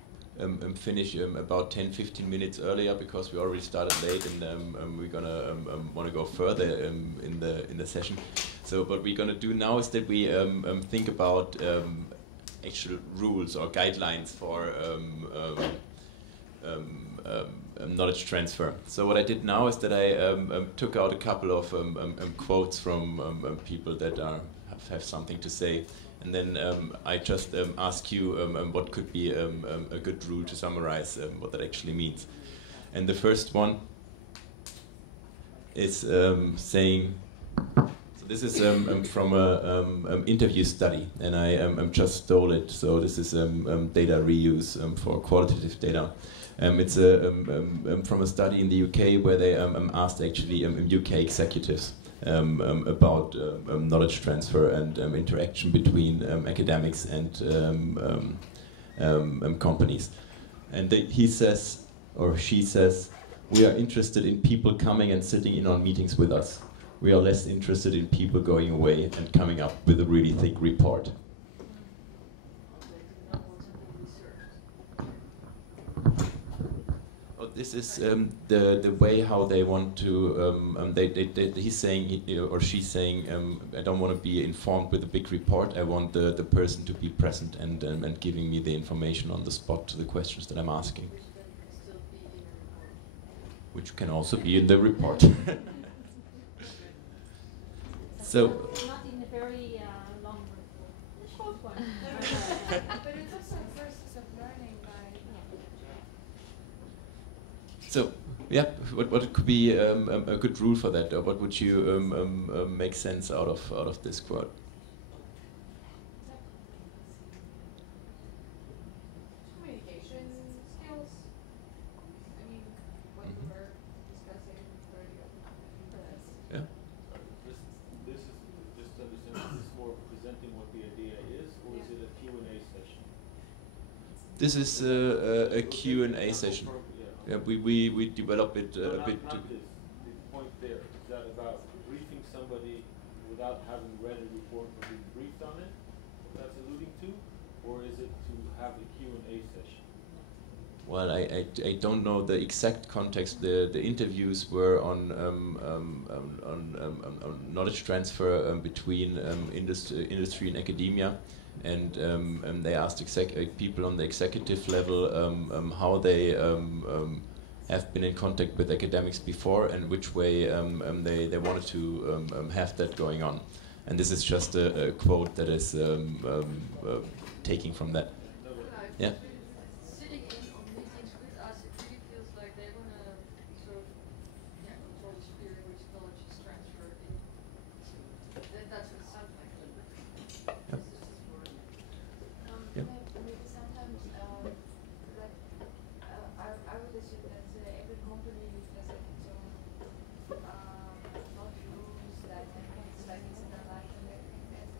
finish about 10-15 minutes earlier because we already started late, and we're gonna want to go further in the session. So what we're gonna do now is that we think about actual rules or guidelines for knowledge transfer. So what I did now is that I took out a couple of quotes from people that have something to say, and then I just ask you what could be a good rule to summarize what that actually means. And the first one is saying, so this is from an interview study, and I just stole it. So this is data reuse for qualitative data. It's from a study in the UK where they asked actually UK executives about knowledge transfer and interaction between academics and companies. And he says, or she says, we are interested in people coming and sitting in on meetings with us. We are less interested in people going away and coming up with a really thick report. This is the way how they want to. He's saying or she's saying, I don't want to be informed with a big report. I want the person to be present and giving me the information on the spot to the questions that I'm asking. Which can also be in the report. So. Not in a very long report. A short one. But it's also a process of learning by. So, yeah, what could be a good rule for that, or what would you make sense out of this quote? Communication skills. I mean, what we were discussing earlier. Yeah. This is just to understand. Is this more presenting what the idea is, or is it a Q&A session? This is a Q&A session. Yeah, we develop it a bit. Not this. The point there, is that about briefing somebody without having read a report or being briefed on it? What that's alluding to, or is it to have a Q&A session? Well, I don't know the exact context. The interviews were on knowledge transfer between industry and academia. And they asked people on the executive level how they have been in contact with academics before and which way they wanted to have that going on. And this is just a quote that is taking from that. Yeah. Sitting in on meetings with us, it really feels like they want to sort of control the spirit which knowledge is transferred in. That's what it sounds like. Yep. Maybe sometimes, like, I would assume that every company has like its own not rules that it's like it's in a life, and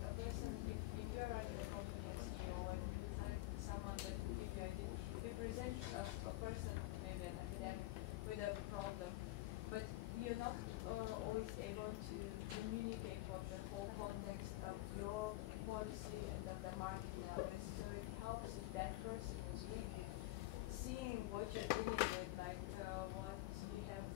a person, if you're running a company as CEO and you find someone that will give you ideas, you present a person, maybe an academic, with a problem, but you're not always able to communicate what the whole context of your policy and of the market now is. So it helps if that person is really seeing what you're dealing with, like what you have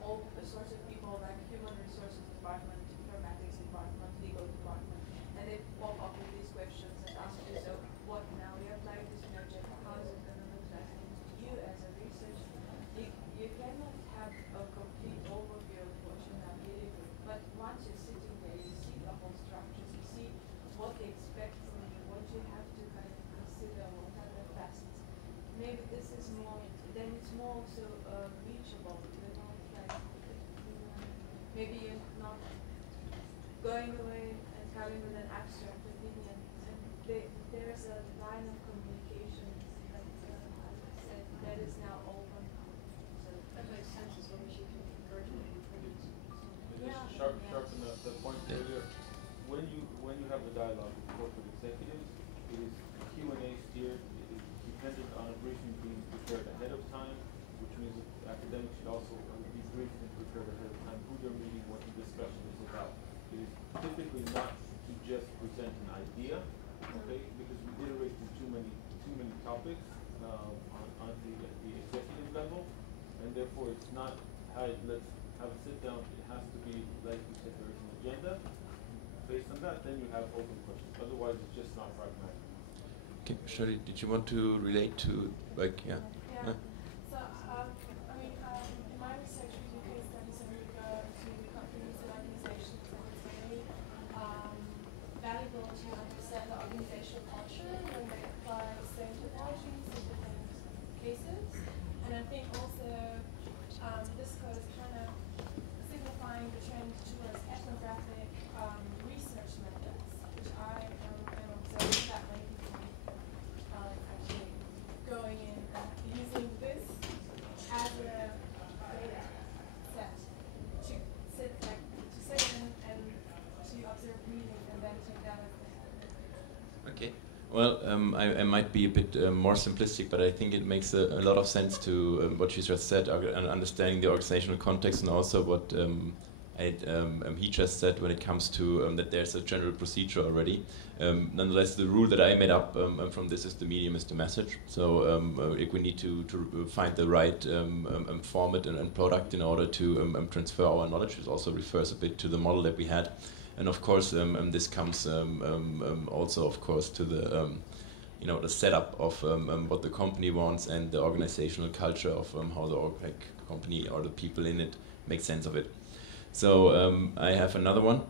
all sorts of people like human resources department, informatics department, legal department, and they pop up with these questions and ask you, so what now? We apply this project, how is it going to look like? And you as a researcher, you cannot have a complete overview of what you're now dealing with, but once you're sitting there, you see the whole structures, you see what they expect from you, what you have to kind of consider, what are the facets. Maybe this is more, then it's more also reachable, you know, it's like, maybe you're not going away and coming with an abstract opinion, and there is a line of communication that, as I said, that is now open. So That makes sense as long as you can encourage them to Just sharpen up the point earlier. prepared ahead of time, which means that academics should also be briefed and prepared ahead of time who they're meeting, what the discussion is about. It is typically not to just present an idea, okay, because we iterate through too many topics at the executive level, and therefore it's not, hey, let's have a sit down. It has to be, like you said, there is an agenda. Based on that, then you have open questions. Otherwise, it's just not pragmatic. Okay, Shirley, did you want to relate to, like, yeah? Yeah. So, I mean, in my research, we do case studies and we go to companies and organizations, and it's very valuable to understand the organizational culture when they apply the same technologies in different cases. And I think also this code is kind of signifying the trend towards ethnographic research methods, which I am observing that many people actually going in and using this as a data set to sit in and to observe meaning and then take that as the Okay. Well, I might be a bit more simplistic, but I think it makes a lot of sense to what you just said, and understanding the organizational context, and also what he just said when it comes to that there's a general procedure already. Nonetheless, the rule that I made up from this is the medium is the message. So if we need to find the right format and product in order to transfer our knowledge, it also refers a bit to the model that we had. And of course, this comes also, of course, to the the setup of what the company wants and the organizational culture of how the company or the people in it make sense of it. So I have another one.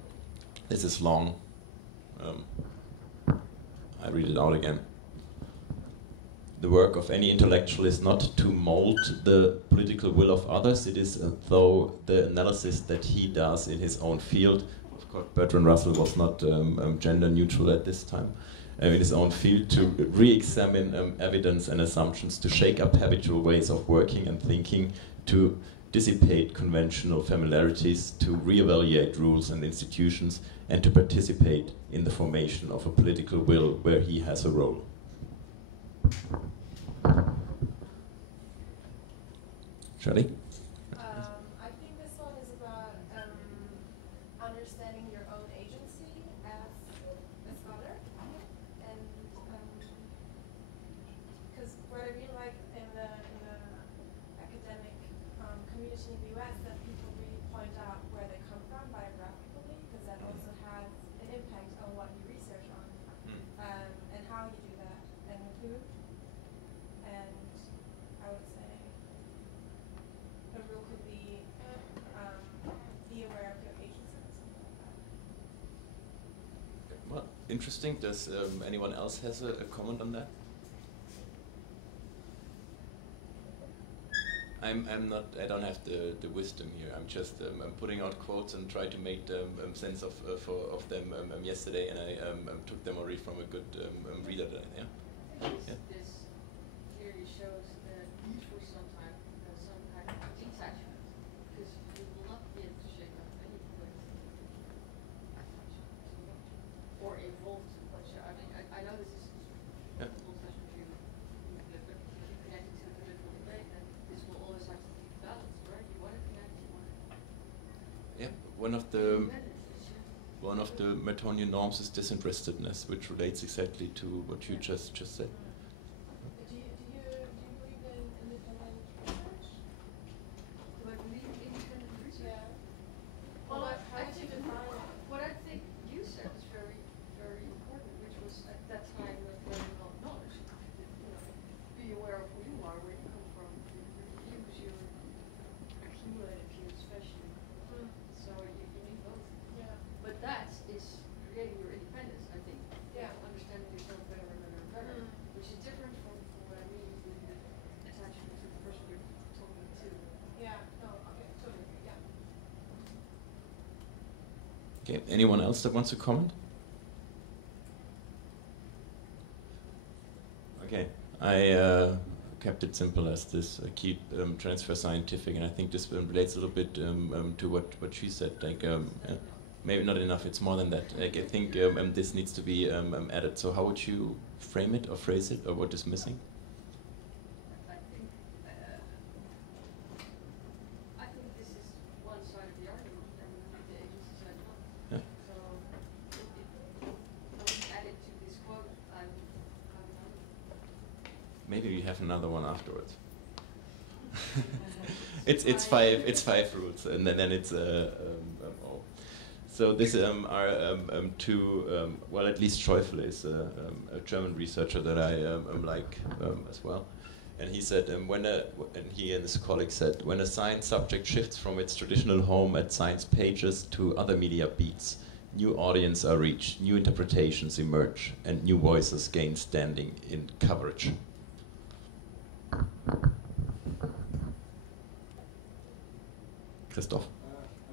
This is long. I read it out again. The work of any intellectual is not to mold the political will of others. It is though the analysis that he does in his own field. Of course, Bertrand Russell was not gender neutral at this time. In his own field, to re-examine evidence and assumptions, to shake up habitual ways of working and thinking, to dissipate conventional familiarities, to re-evaluate rules and institutions, and to participate in the formation of a political will where he has a role. Shirley? I think this one is about understanding your own agency as a scholar, and because what I really like in the academic community in the US, that people really point out where they come from biographically, because that also has an impact on what you research on, and how you do that, and who. And I would say a rule could be aware of your agency or something like that. Well, interesting. Does anyone else has a comment on that? I don't have the wisdom here. I'm just I'm putting out quotes and try to make sense of them yesterday, and I took them already from a good reader. Yeah. Yeah. This theory shows that for some time some kind of detachment, because you will not be able to shake up any political or evolve too much. I mean, I know this is multiple sessions you connected to the political debate, and this will always have to be balanced, right? You want to connect, you want to. Yeah. One of the Mertonian norms is disinterestedness, which relates exactly to what you just said. Do you believe in independent research? Do I believe in independent research? Yeah. Well, How would you define it? what I think you said is very, very important, which was at that time learning of knowledge. Be aware of who you are, where you come from, your views, your accumulated views, especially. So you need both. Yeah. But that is creating your independence, I think. Yeah. Understanding yourself better and better, which is different from what I mean with the attachment to the person you're talking to. Yeah. No. Okay. Totally. Yeah. Okay. Anyone else that wants to comment? Okay. I kept it simple as this. Keep transfer scientific, and I think this relates a little bit to what she said. Like maybe not enough. It's more than that. Like I think this needs to be added. So how would you frame it or phrase it, or what is missing? I think we have another one afterwards. it's five rules, and then it's oh. So this are two. Well, at least Schäufele is a German researcher that I like as well. And he said, and he and his colleagues said, when a science subject shifts from its traditional home at science pages to other media beats, new audiences are reached, new interpretations emerge, and new voices gain standing in coverage. Christoph.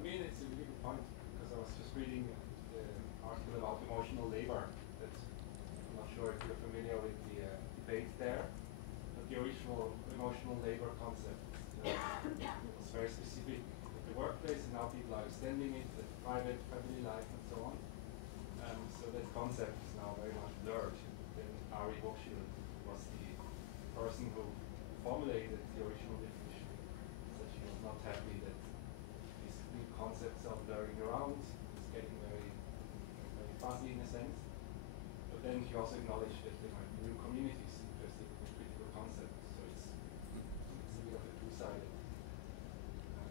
I mean, it's a really good point, because I was just reading the article about emotional labor. That I'm not sure if you're familiar with the debate there, but the original emotional labor concept was very specific with the workplace, and now people are extending it to private, family life, and so on. So that concept is now very much blurred. Then Ari Hochschild was the person who formulated the original definition, so she was not happy that these new concepts are blurring around. It's getting very, very fuzzy in a sense. But then he also acknowledged that there might be new communities interested in the critical concept. So it's a bit of a two-sided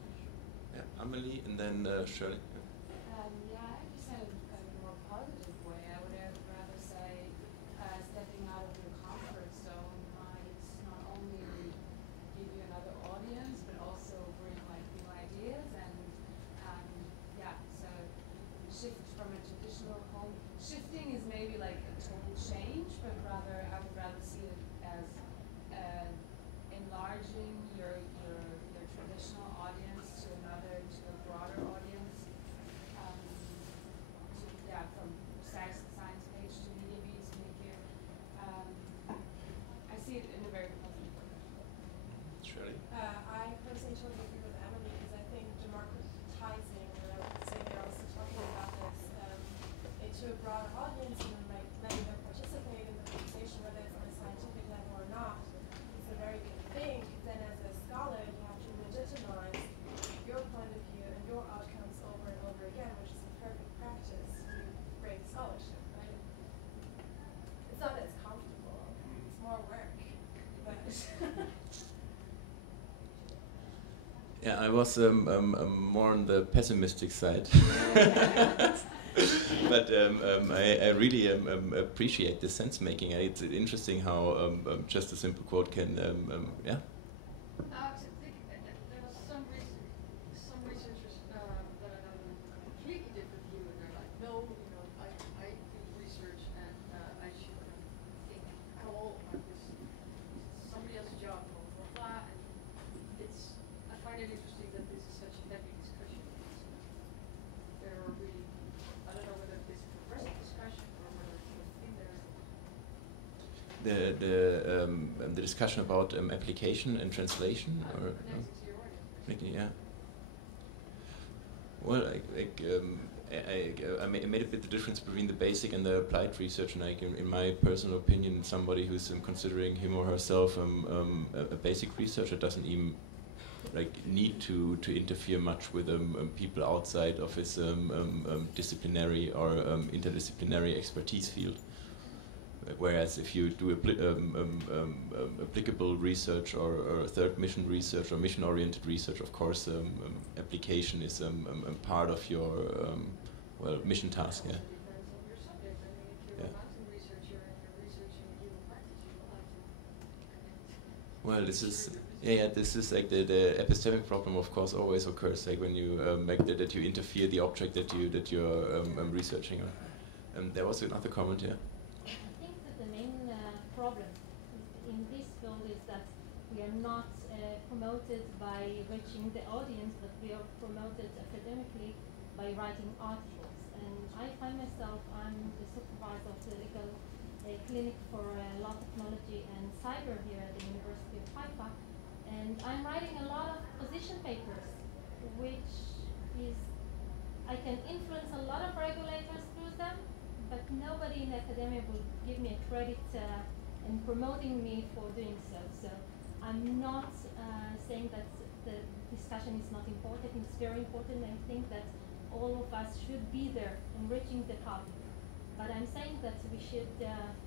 issue. Yeah, Amelie, and then Shirley. Yeah, I just had a more positive way. I would rather say stepping out of your comfort zone might not only give you another audience, but also bring like new ideas and yeah, so shift from a traditional home. Shifting is maybe like a total change, but rather I would rather see it as enlarging your traditional audience to a broader audience. Yeah, from science page to media beats, make it. I see it in a very positive way. Shirley. I personally totally agree with Emily, because I think democratizing, or I would say they're also talking about this, it to a broader audience and like letting them participate in the conversation, whether it's on a scientific level or not, is a very good thing. Then as a scholar, you have to legitimize your point of view and your outcomes over and over again, which is a perfect practice to great scholarship, right? It's not as comfortable, it's more work, but Yeah, I was more on the pessimistic side. But I really appreciate the sense making. It's interesting how just a simple quote can, yeah. I was thinking that there was some researchers that are on a completely different view, and they're like, no, you know, I do research and I should think at all about this. It's somebody else's job, blah blah blah. And I find it interesting that this is such a heavy discussion. There are really, I don't know whether this is a progressive discussion or whether it's a thing there. The discussion about application and translation, or yeah. Well, I made a bit the difference between the basic and the applied research, and in my personal opinion, somebody who's considering him or herself a basic researcher doesn't even need to interfere much with people outside of his disciplinary or interdisciplinary expertise field. Whereas if you do applicable research or third mission research or mission-oriented research, of course, application is part of your well, mission task. Yeah. Well, this is this is like the epistemic problem. Of course, always occurs like when you that you interfere the object that you're researching. There was another comment here. Problem in this field is that we are not promoted by reaching the audience, but we are promoted academically by writing articles. And I find myself, I'm the supervisor of the legal clinic for law technology and cyber here at the University of Haifa, and I'm writing a lot of position papers, which is, I can influence a lot of regulators through them, but nobody in academia will give me a credit in promoting me for doing so. So I'm not saying that the discussion is not important. It's very important. I think that all of us should be there enriching the topic. But I'm saying that we should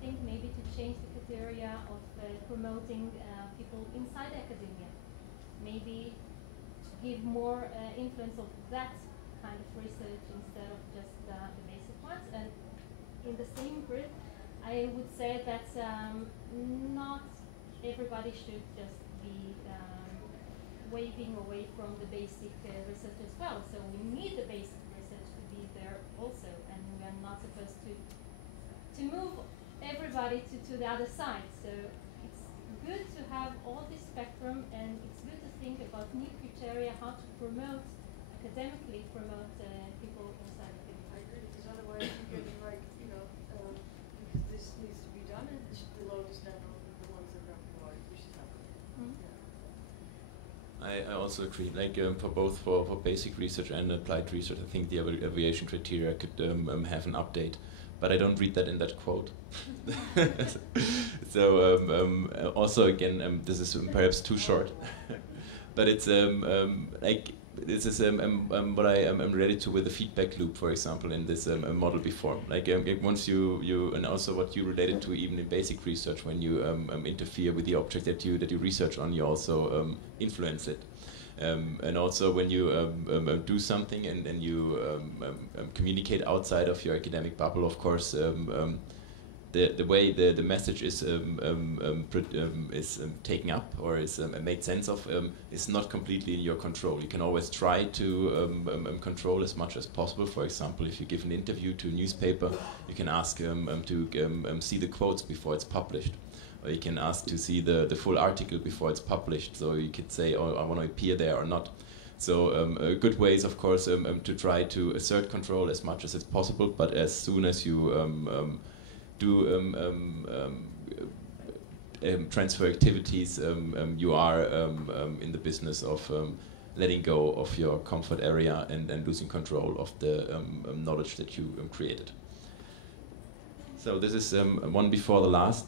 think maybe to change the criteria of promoting people inside academia. Maybe give more influence of that kind of research instead of just the basic ones. And in the same breath, I would say that not everybody should just be waving away from the basic research as well. So we need the basic research to be there also, and we are not supposed to move everybody to the other side. So it's good to have all this spectrum, and it's good to think about new criteria, how to promote, academically promote people inside academia. I agree, because otherwise you're getting like, because this needs to be done, and the load is then on the ones that don't provide, which is not good. I also agree. Like for both for basic research and applied research, I think the evaluation criteria could have an update, but I don't read that in that quote. So also again, this is perhaps too short, but it's like this is what I am related to with the feedback loop, for example, in this model before. Like once you and also what you related to even in basic research, when you interfere with the object that you research on, you also influence it. And also when you do something and you communicate outside of your academic bubble, of course, the way the message is taken up or is made sense of is not completely in your control. You can always try to control as much as possible. For example, if you give an interview to a newspaper, you can ask to see the quotes before it's published. Or you can ask to see the full article before it's published. So you could say, oh, I want to appear there or not. So good ways, of course, to try to assert control as much as it's possible. But as soon as you transfer activities, you are in the business of letting go of your comfort area and losing control of the knowledge that you created. So this is one before the last.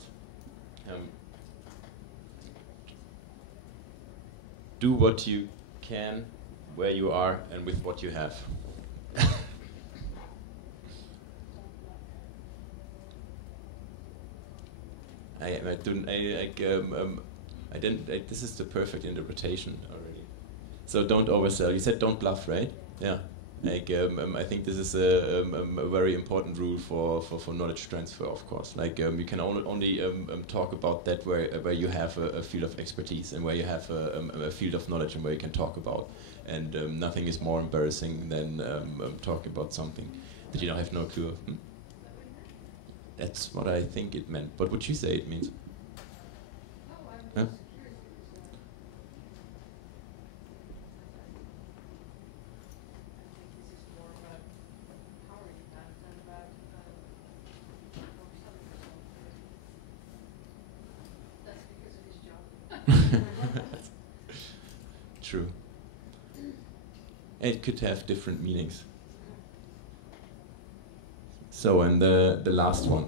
Do what you can, where you are, and with what you have. This is the perfect interpretation already. So don't oversell. You said don't bluff, right? Yeah. Like I think this is a very important rule for knowledge transfer, of course. Like you can only talk about that where you have a field of expertise and where you have a field of knowledge and where you can talk about. And nothing is more embarrassing than talking about something that you have no clue of. That's what I think it meant. What would you say it means? Huh? True. It could have different meanings. So, and the last one.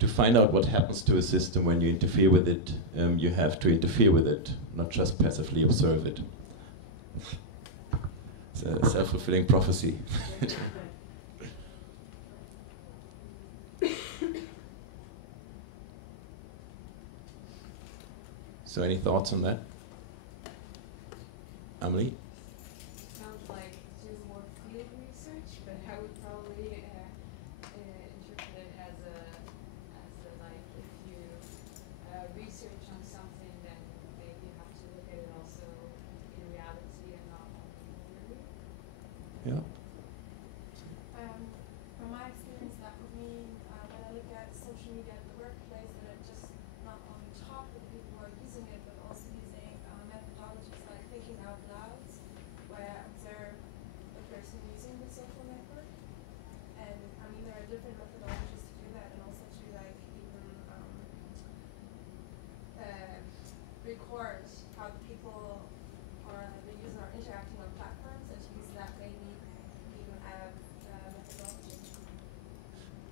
To find out what happens to a system when you interfere with it, you have to interfere with it, not just passively observe it. It's a self-fulfilling prophecy. So any thoughts on that? Amelie? Sounds like do more field research, but I would probably interpret it as like if you research on something, then maybe you have to look at it also in reality and not only in theory. Yeah. From my experience, that would mean when I look at social media at the workplace, that it just not only talk with people who are using it, but also using methodologies like thinking out loud, where I observe the person using the social network. And I mean, there are different methodologies to do that, and also to like even record how the people or the user are interacting on platforms, and to use that maybe even as methodology.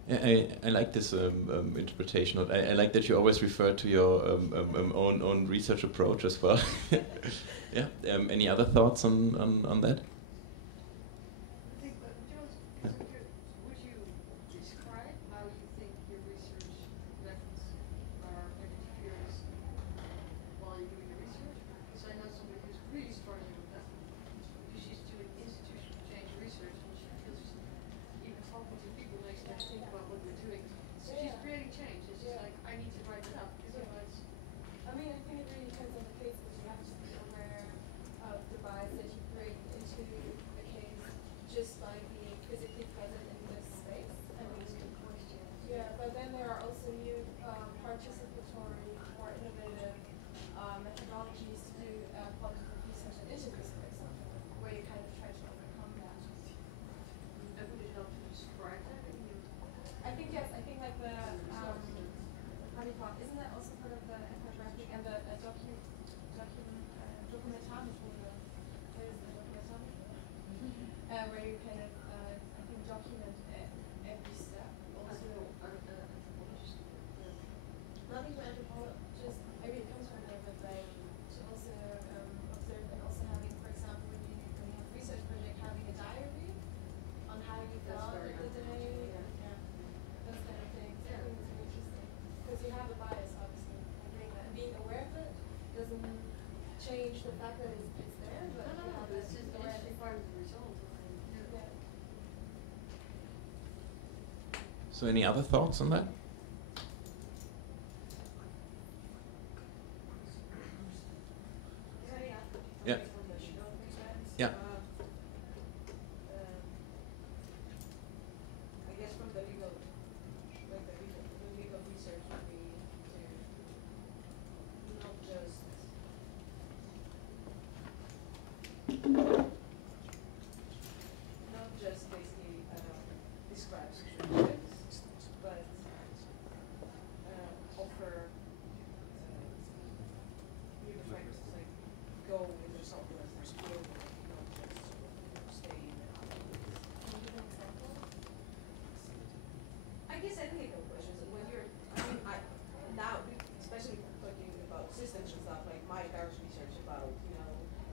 Yeah, I like this interpretation. I like that you always refer to your own research approach as well. Yeah. Any other thoughts on that? I think, Jules, would you describe how participatory, more innovative methodologies to do political research and interviews, for example, where you kind of try to overcome that. And would it help to describe that? I think yes. I think like the honeypot, isn't that also part of the ethnographic and the Dokumentarmethode? What is the Dokumentarmethode? Where you kind of I think document every step. Also, not even anthropologists. Maybe it comes from there, but like to also observe and also having, for example, when you have a research project, having a diary on how you felt the day. Yeah. Those kind of things. I think it's very interesting. Because you have a bias, obviously. I think that being aware of it doesn't change the fact that it's there, but you have it's just awareness. part of the result. Yeah. So any other thoughts on that? Yeah. Yeah. I guess from the legal, like the legal research would be to not just basically describe situations, but offer new factors like go with the software and explore it, not just stay in the Can you give an example? I guess technical questions. When you're, now, especially talking about systems and stuff, like my direct research about,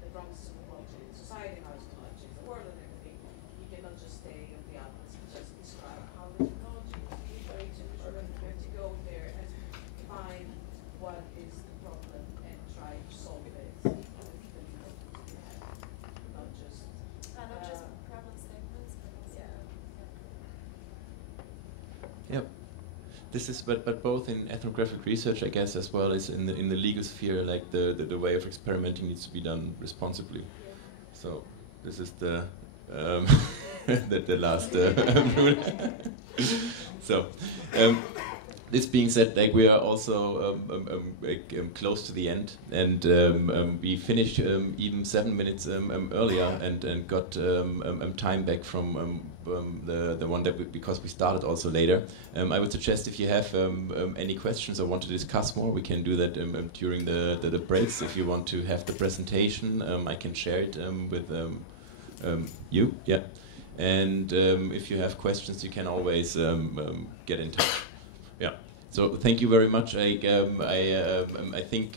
the Bronx blockchain society, how it's going to change the world and everything, you cannot just stay on the outlets and just describe how the technology is going to determine. You have to go there and find what is the problem and try to solve it with the legal tools you have, not just Not just problem statements, but also. Yep. This is, but both in ethnographic research, I guess, as well as in the legal sphere, like the way of experimenting needs to be done responsibly. So this is the the last rule. So. This being said, like we are also close to the end, and we finished even 7 minutes earlier, and got time back from the one that because we started also later. I would suggest if you have any questions or want to discuss more, we can do that during the breaks. If you want to have the presentation, I can share it with you. Yeah, and if you have questions, you can always get in touch. Yeah. So thank you very much. I think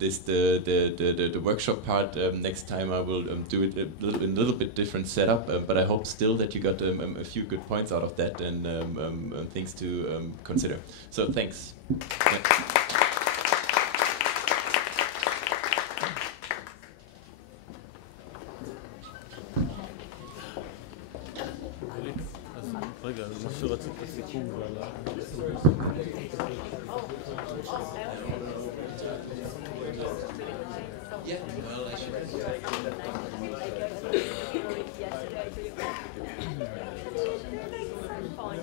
this the workshop part. Next time I will do it in a little bit different setup. But I hope still that you got a few good points out of that and things to consider. So thanks. Yeah. רגע, אז מה שרצית לסיכום ועלה... Yeah, well, I should... Fine.